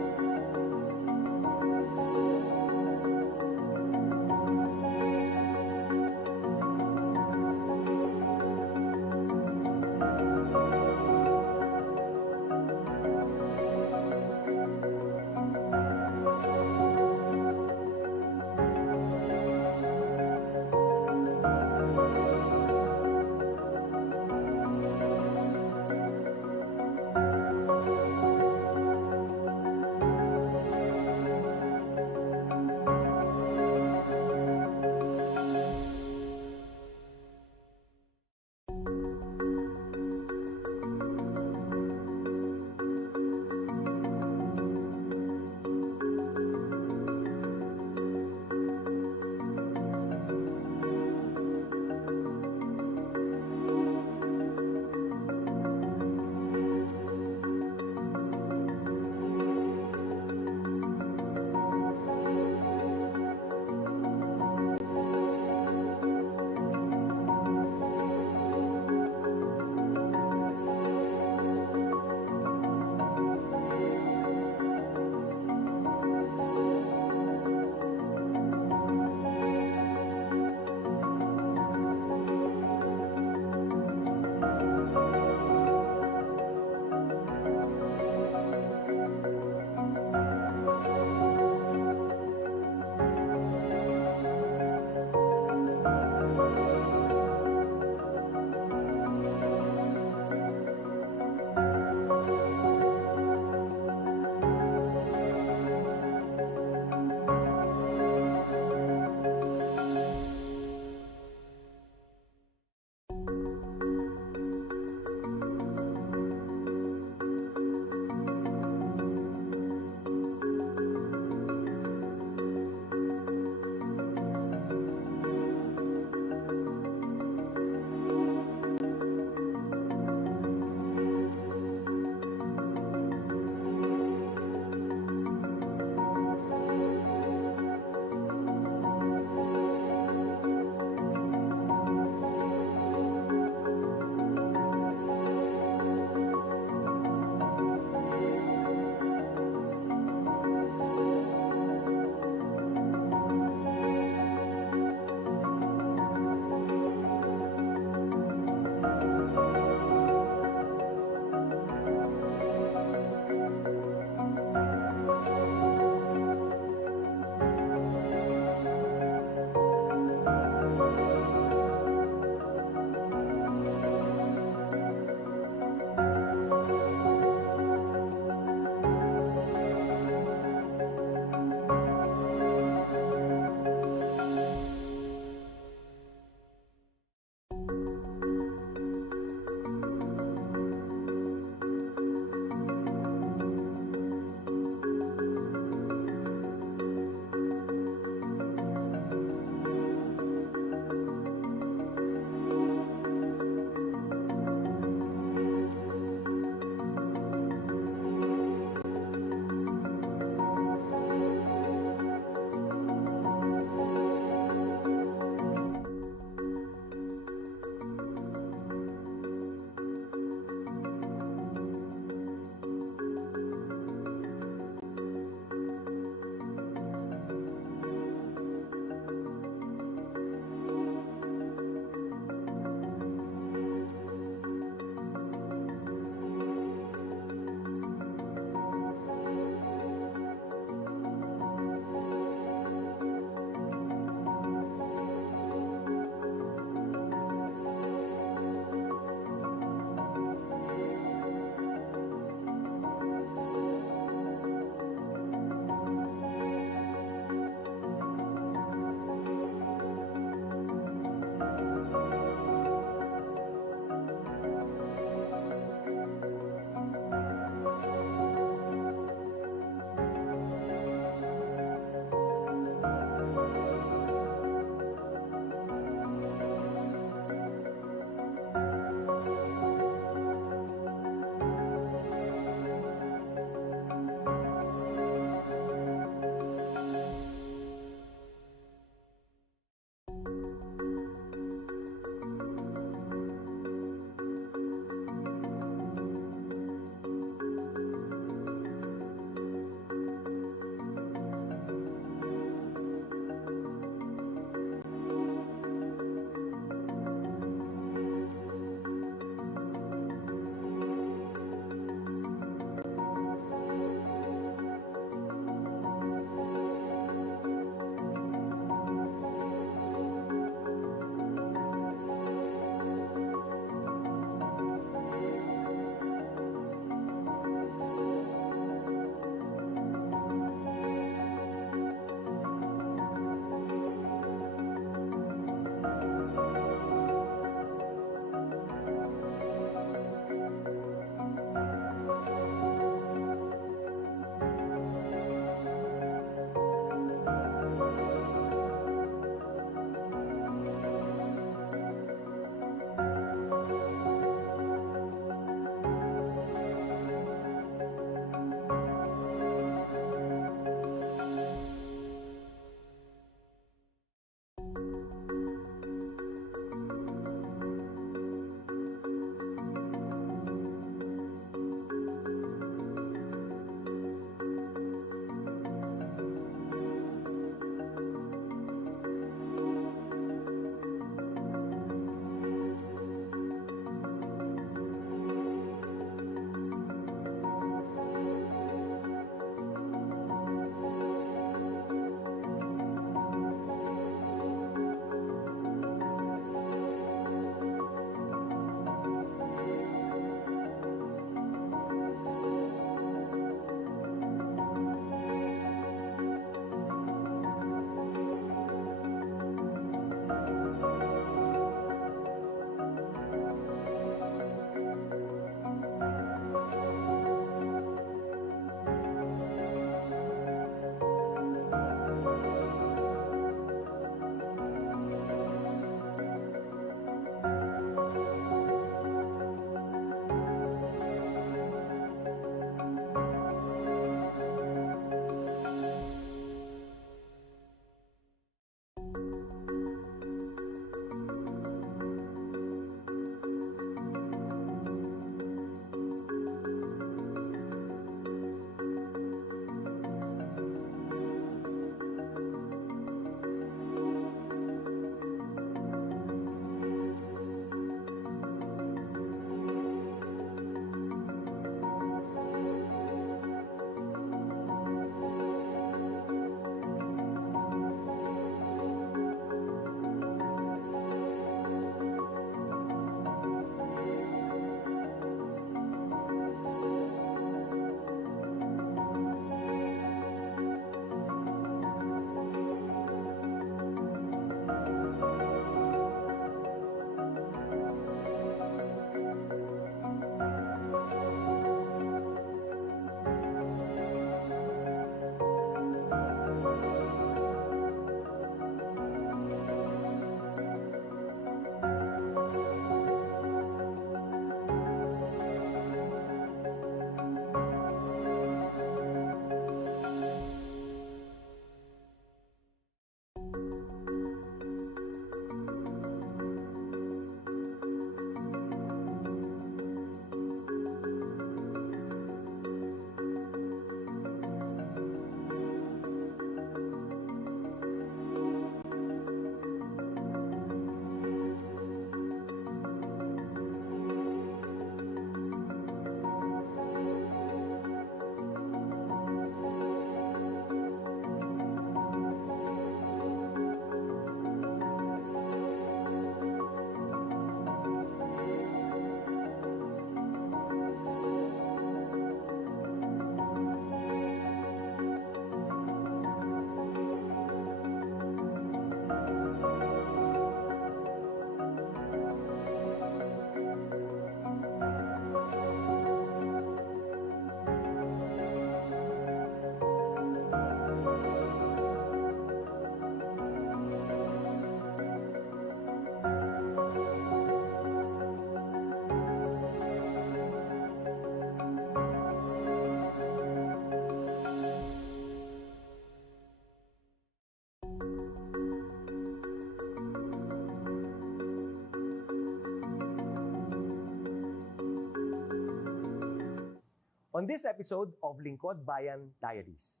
On this episode of Lingkod Bayan Diaries,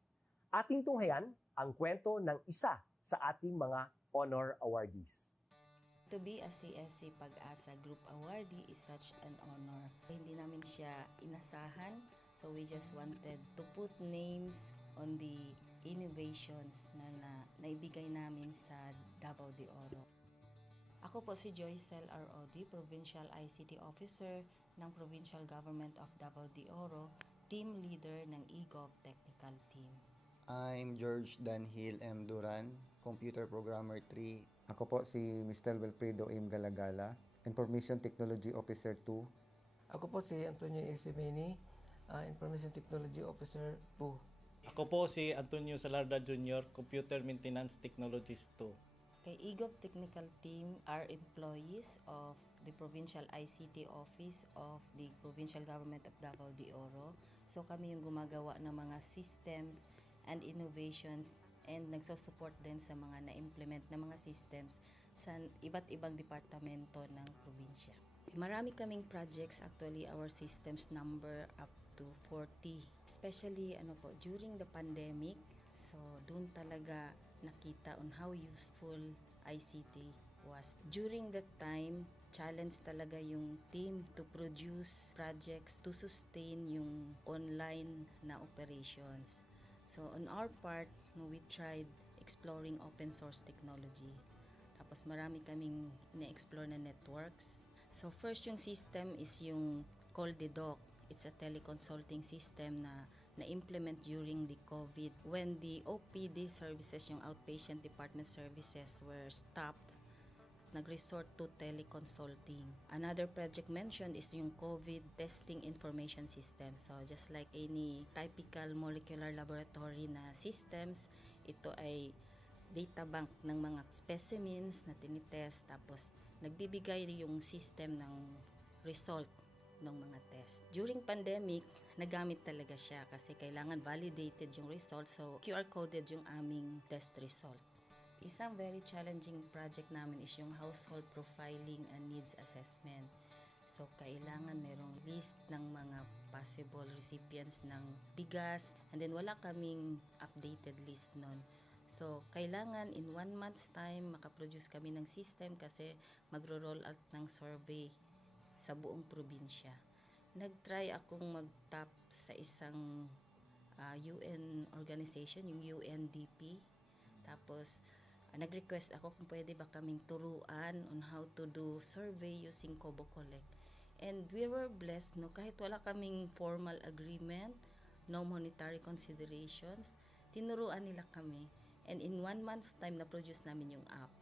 ating tunghayan ang kwento ng isa sa ating mga honor awardees. To be a CSC Pag-asa Group Awardee is such an honor. Hindi namin siya inasahan, so we just wanted to put names on the innovations na naibigay namin sa Davao de Oro. Ako po si Joycel R. Odi, Provincial ICT Officer ng Provincial Government of Davao de Oro, Team Leader ng eGov Technical Team. I'm George Danhil M. Duran, Computer Programmer 3. Ako po si Mr. Wilfredo M. Galagala, Information Technology Officer 2. Ako po si Antonio Isimeni, Information Technology Officer 2. Ako po si Antonio Salarda Jr., Computer Maintenance Technologist 2. Kay eGov Technical Team are employees of the Provincial ICT Office of the Provincial Government of Davao de Oro. So kami yung gumagawa ng mga systems and innovations and nagsusupport din sa mga na-implement na mga systems sa iba't ibang departamento ng probinsya. Marami kaming projects, actually our systems number up to 40. Especially during the pandemic, so doon talaga nakita on how useful ICT was. During that time, challenge talaga yung team to produce projects to sustain yung online na operations. So on our part, we tried exploring open source technology. Tapos marami kaming ina-explore na networks. So first yung system is yung CallDedoc. It's a teleconsulting system na na-implement during the COVID. When the OPD services, yung outpatient department services, were stopped, nag-resort to teleconsulting. Another project mentioned is yung COVID testing information system. So just like any typical molecular laboratory na systems, ito ay data bank ng mga specimens na tinitest, tapos nagbibigay yung system ng result ng mga test. During pandemic, nagamit talaga siya kasi kailangan validated yung result, so QR coded yung aming test result. Isang very challenging project namin is yung household profiling and needs assessment. So kailangan merong list ng mga possible recipients ng bigas, and then wala kaming updated list nun. So kailangan in 1 month's time makaproduce kami ng system kasi magro-roll out ng survey sa buong probinsya. Nag-try akong mag-tap sa isang UN organization, yung UNDP. Tapos nag-request ako kung pwede ba kaming turuan on how to do survey using Kobo Collect. And we were blessed, kahit wala kaming formal agreement, no monetary considerations, tinuruan nila kami. And in 1 month's time, na-produce namin yung app.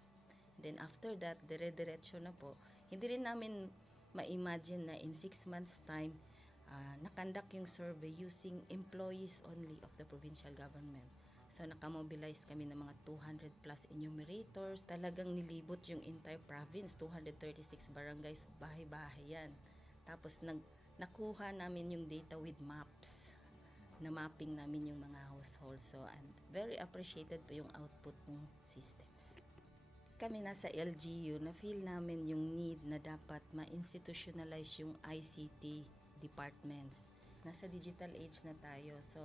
Then after that, dire-diretso na po. Hindi rin namin ma-imagine na in 6 months' time, nakandak yung survey using employees only of the provincial government. So nakamobilize kami ng mga 200 plus enumerators. Talagang nilibot yung entire province, 236 barangays, bahay-bahay yan. Tapos nakuha namin yung data with maps. Na mapping namin yung mga households. So and very appreciated po yung output ng systems. Kami nasa LGU, na-feel namin yung need na dapat ma-institutionalize yung ICT departments. Nasa digital age na tayo, so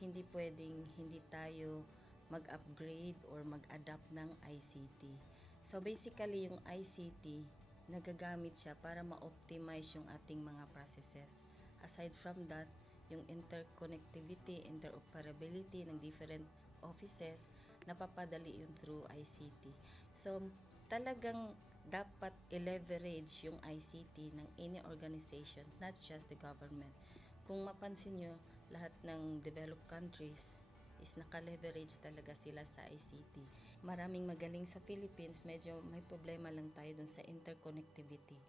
hindi pwedeng hindi tayo mag-upgrade or mag-adapt ng ICT. So basically, yung ICT, nagagamit siya para ma-optimize yung ating mga processes. Aside from that, yung interconnectivity, interoperability ng different offices, napapadali yun through ICT. So, talagang dapat i-leverage yung ICT ng any organization, not just the government. Kung mapansin nyo, lahat ng developed countries is naka-leverage talaga sila sa ICT. Maraming magaling sa Philippines, medyo may problema lang tayo dun sa interconnectivity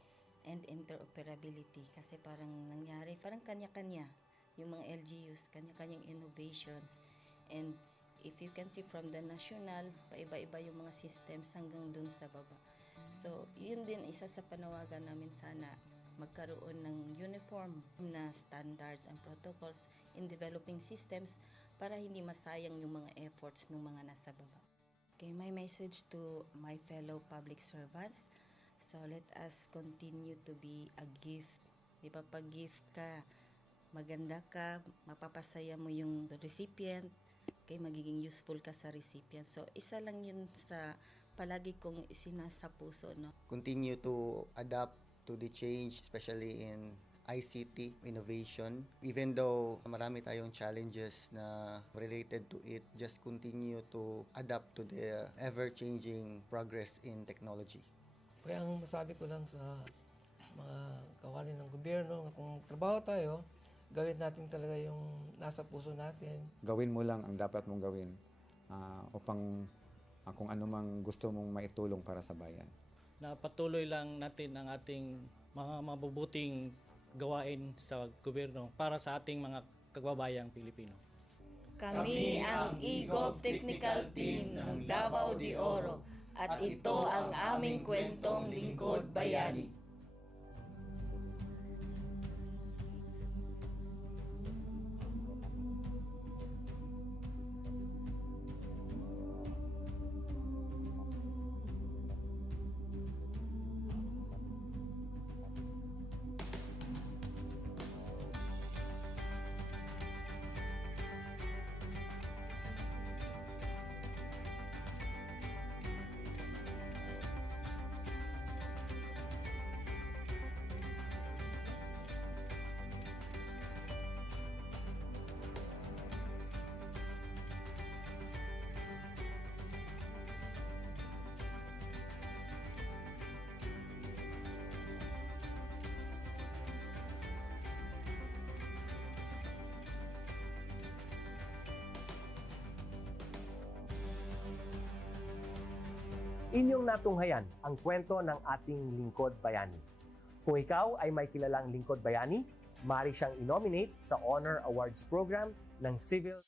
and interoperability. Kasi parang nangyari, parang kanya-kanya yung mga LGUs, kanya-kanyang innovations. And if you can see from the national, paiba-iba yung mga systems hanggang dun sa baba. So, yun din isa sa panawagan namin, sana magkaroon ng uniform na standards and protocols in developing systems para hindi masayang yung mga efforts ng mga nasa baba. Okay, my message to my fellow public servants, so let us continue to be a gift. Di ba, pag gift ka, maganda ka, mapapasaya mo yung recipient, kay magiging useful ka sa recipient. So, isa lang yun sa palagi kong isinasa puso, no? Continue to adapt to the change, especially in ICT innovation. Even though marami tayong challenges na related to it, just continue to adapt to the ever-changing progress in technology. Kaya ang masabi ko lang sa mga kawani ng gobyerno, kung trabaho tayo, gawin natin talaga yung nasa puso natin. Gawin mo lang ang dapat mong gawin upang kung ano mang gusto mong maitulong para sa bayan. Na patuloy lang natin ang ating mga mabubuting gawain sa gobyerno para sa ating mga kababayang Pilipino. Kami ang EGOV Technical Team ng Davao de Oro at ito ang aming kwentong Lingkod Bayani. Inyong natunghayan ang kwento ng ating lingkod bayani. Kung ikaw ay may kilalang lingkod bayani, maaari siyang i-nominate sa Honor Awards Program ng Civil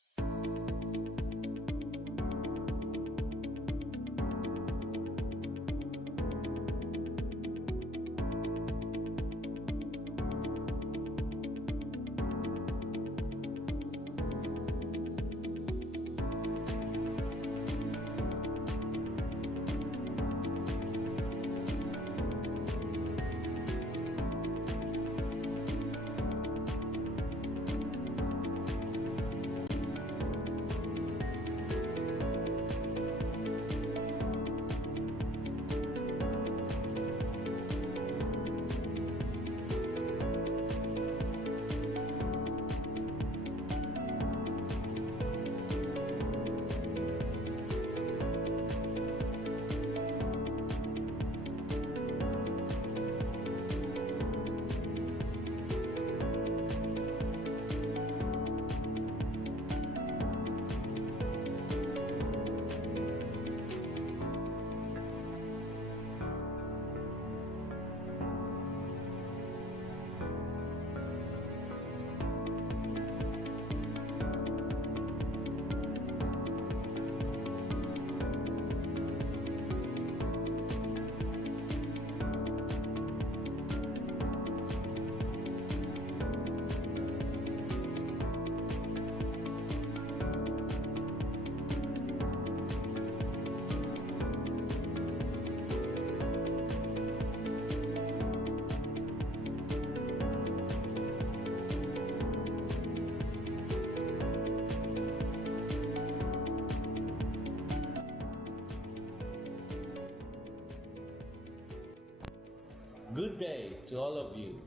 Good day to all of you.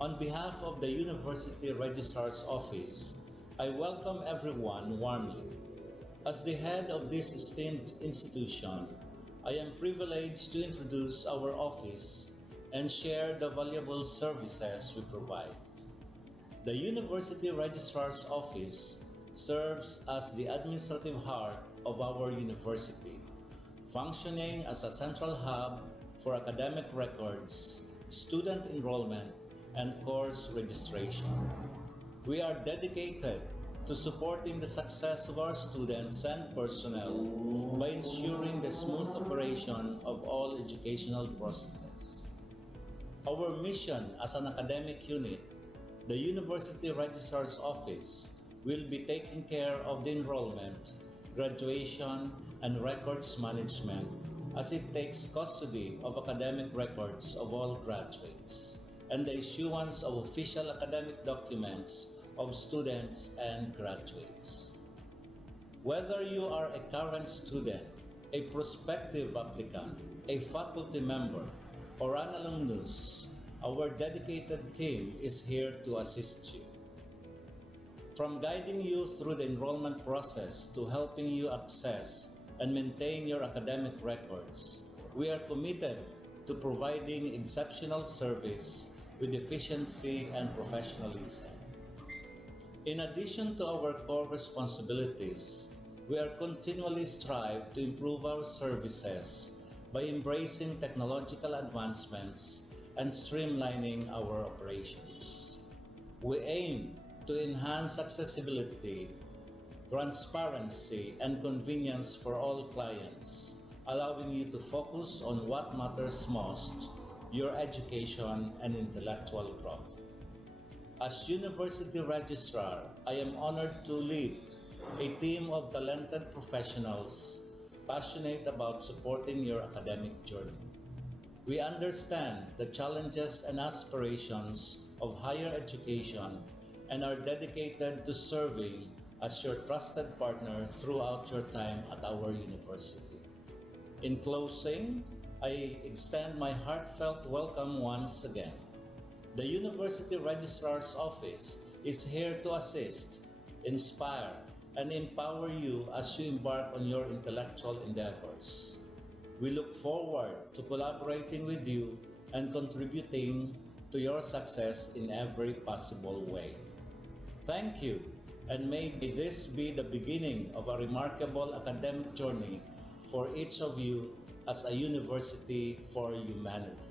On behalf of the University Registrar's Office, I welcome everyone warmly. As the head of this esteemed institution, I am privileged to introduce our office and share the valuable services we provide. The University Registrar's Office serves as the administrative heart of our university, functioning as a central hub for academic records, student enrollment, and course registration. We are dedicated to supporting the success of our students and personnel by ensuring the smooth operation of all educational processes. Our mission as an academic unit, the University Registrar's Office, will be taking care of the enrollment, graduation, and records management as it takes custody of academic records of all graduates. and the issuance of official academic documents of students and graduates. Whether you are a current student, a prospective applicant, a faculty member, or an alumnus, our dedicated team is here to assist you. From guiding you through the enrollment process to helping you access and maintain your academic records, we are committed to providing exceptional service with efficiency and professionalism. In addition to our core responsibilities, we are continually strive to improve our services by embracing technological advancements and streamlining our operations. We aim to enhance accessibility, transparency, and convenience for all clients, allowing you to focus on what matters most, your education and intellectual growth. As University Registrar, I am honored to lead a team of talented professionals passionate about supporting your academic journey. We understand the challenges and aspirations of higher education and are dedicated to serving as your trusted partner throughout your time at our university. In closing, I extend my heartfelt welcome once again. The University Registrar's Office is here to assist, inspire, and empower you as you embark on your intellectual endeavors. We look forward to collaborating with you and contributing to your success in every possible way. Thank you, and may this be the beginning of a remarkable academic journey for each of you as a university for humanity.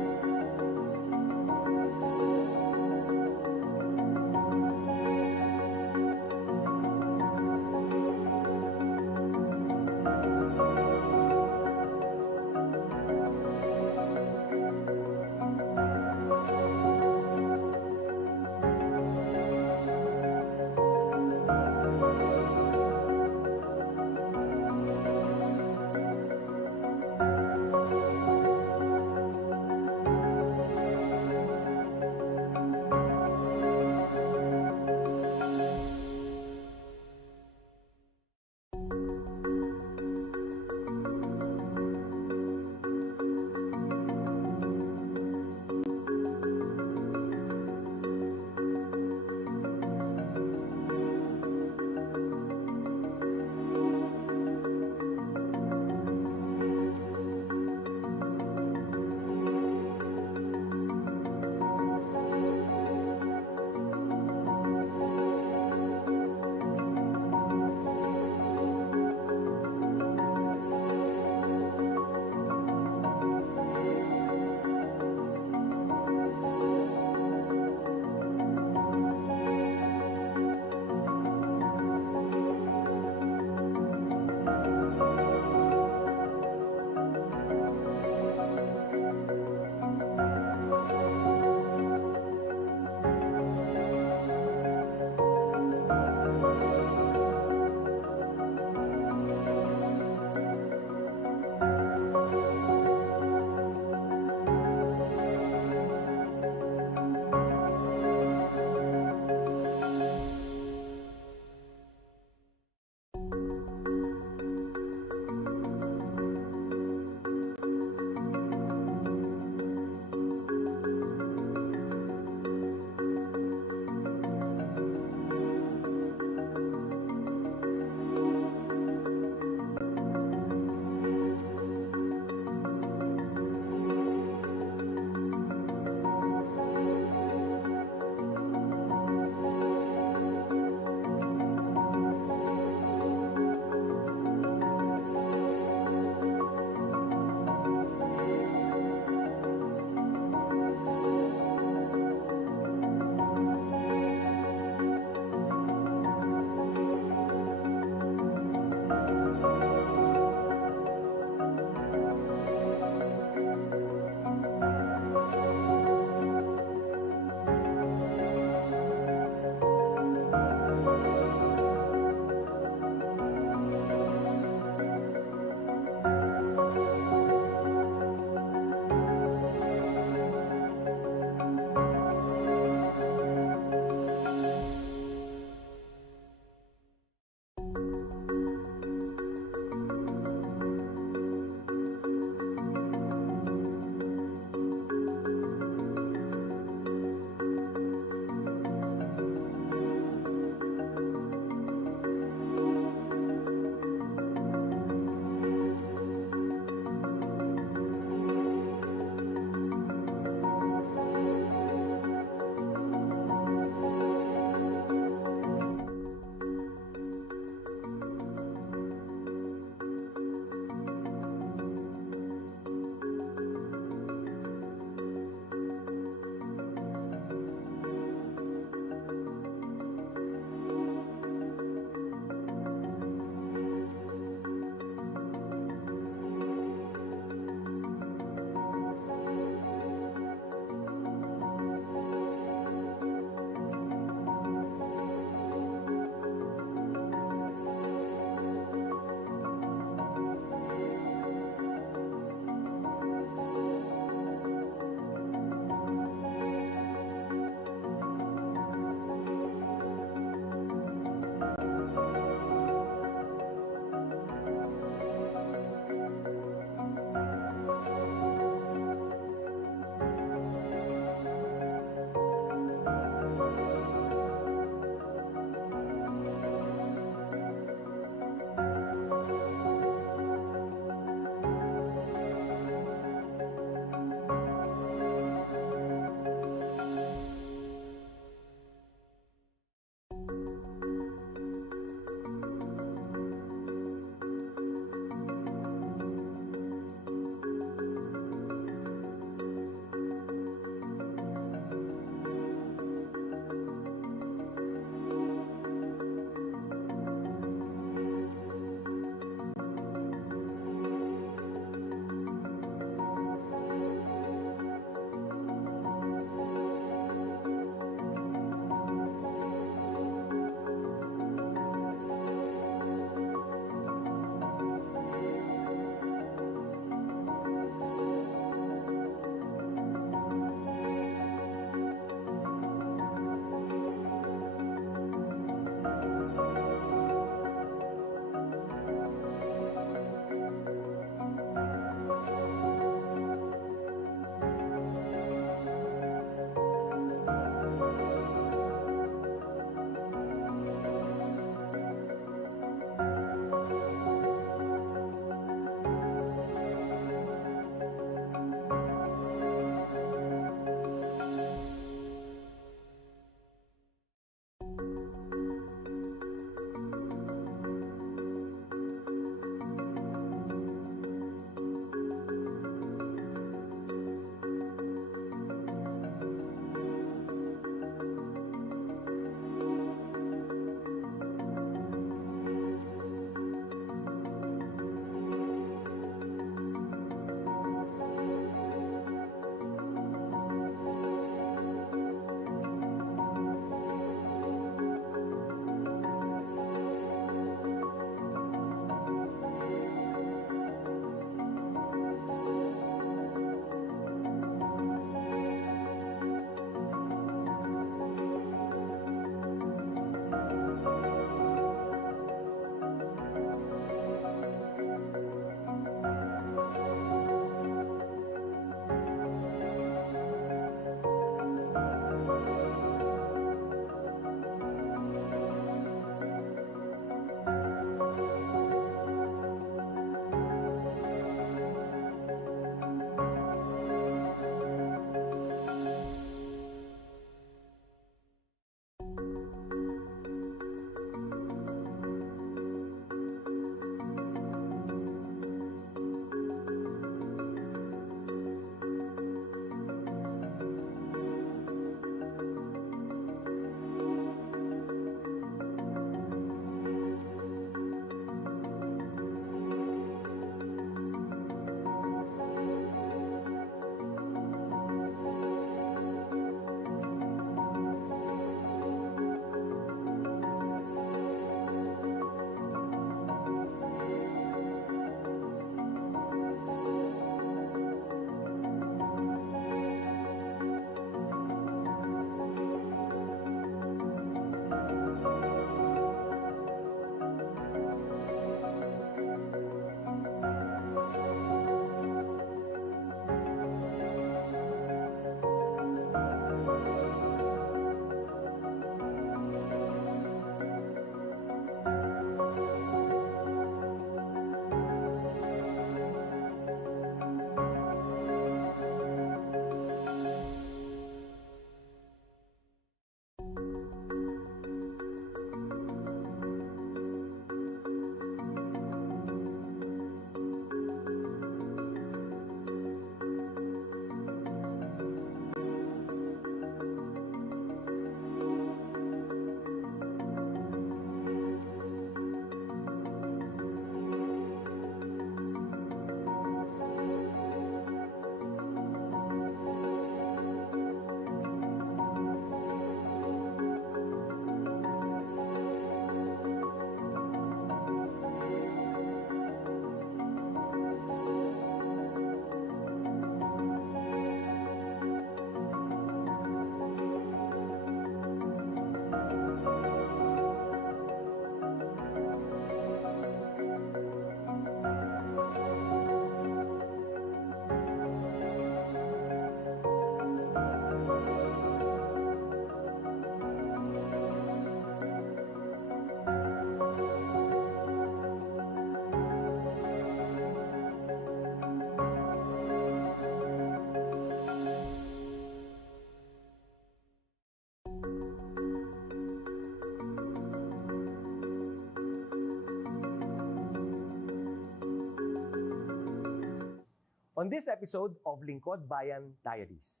On this episode of Lingkod Bayan Diaries,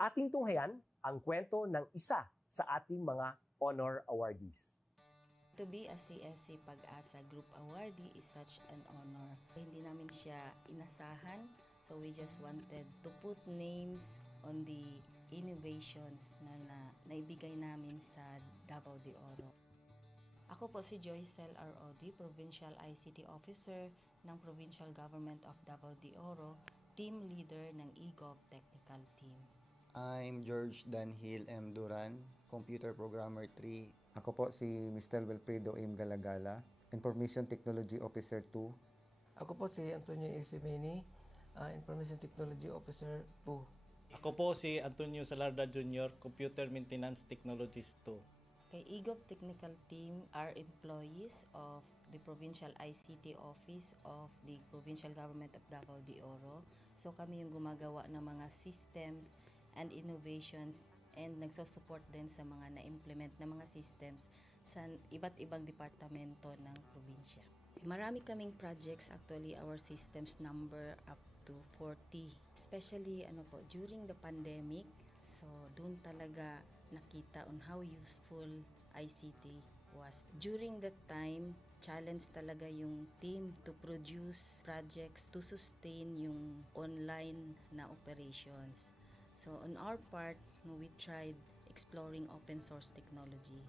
ating tunghayan ang kwento ng isa sa ating mga honor awardees. To be a CSC Pag-asa Group Awardee is such an honor. Hindi namin siya inasahan, so we just wanted to put names on the innovations na naibigay namin sa Davao de Oro. Ako po si Joycel R. Odi, Provincial ICT Officer ng Provincial Government of Davao de Oro, Team Leader ng eGov Technical Team. I'm George Danhil M. Duran, Computer Programmer 3. Ako po si Mr. Wilfredo M. Galagala, Information Technology Officer 2. Ako po si Antonio Isimini, Information Technology Officer 2. Ako po si Antonio Salarda Jr., Computer Maintenance Technologist 2. Kay eGov Technical Team are employees of the Provincial ICT Office of the Provincial Government of Davao de Oro. So kami yung gumagawa ng mga systems and innovations and nagsusupport din sa mga na-implement na mga systems sa iba't ibang departamento ng probinsya. Marami kaming projects, actually our systems number up to 40. Especially during the pandemic, so doon talaga nakita on how useful ICT was. During that time, challenge talaga yung team to produce projects to sustain yung online na operations. So on our part, we tried exploring open source technology.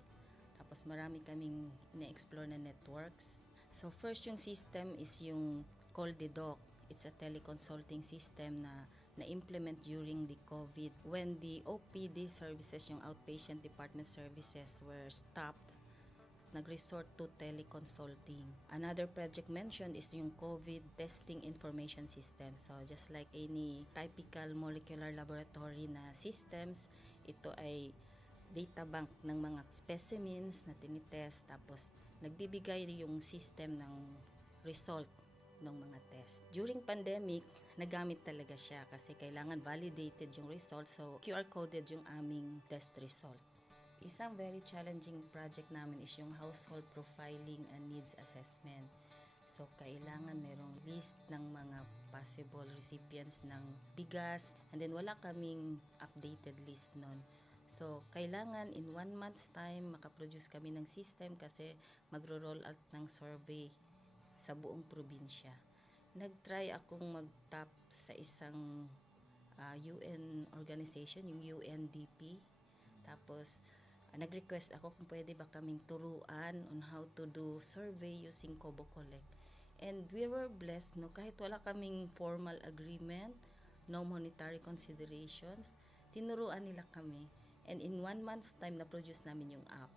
Tapos marami kaming ina-explore na networks. So first yung system is yung CallDedoc. It's a teleconsulting system na na-implement during the COVID when the OPD services, yung outpatient department services were stopped. Nag-resort to teleconsulting. Another project mentioned is yung COVID testing information system. So just like any typical molecular laboratory na systems, ito ay data bank ng mga specimens na tinitest, tapos nagbibigay yung system ng result ng mga test. During pandemic, nagamit talaga siya kasi kailangan validated yung result, so QR coded yung aming test result. Isang very challenging project namin is yung household profiling and needs assessment. So kailangan merong list ng mga possible recipients ng bigas, and then wala kaming updated list nun. So kailangan in 1 month's time makaproduce kami ng system kasi magro-roll out ng survey sa buong probinsya. Nag-try akong mag-tap sa isang UN organization, yung UNDP. Tapos nag-request ako kung pwede ba kaming turuan on how to do survey using Kobo Collect. And we were blessed, kahit wala kaming formal agreement, no monetary considerations, tinuruan nila kami. And in 1 month's time, na-produce namin yung app.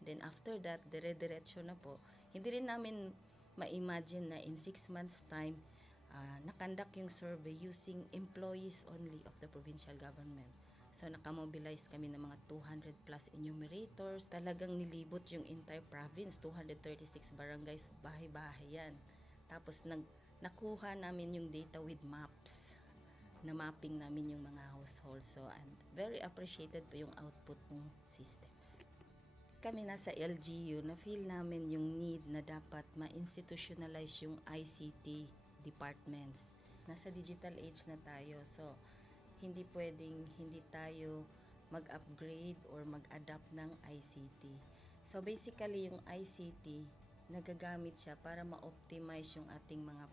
Then after that, dire-diretso na po. Hindi rin namin ma-imagine na in 6 months' time, nakandak yung survey using employees only of the provincial government. So nakamobilize kami ng mga 200 plus enumerators. Talagang nilibot yung entire province, 236 barangays, bahay-bahay yan. Tapos nakuha namin yung data with maps. Na mapping namin yung mga households. So I'm very appreciated po yung output ng systems. Kami nasa LGU, na-feel namin yung need na dapat ma-institutionalize yung ICT departments. Nasa digital age na tayo, so hindi pwedeng hindi tayo mag-upgrade or mag-adapt ng ICT. So basically yung ICT, nagagamit siya para ma-optimize yung ating mga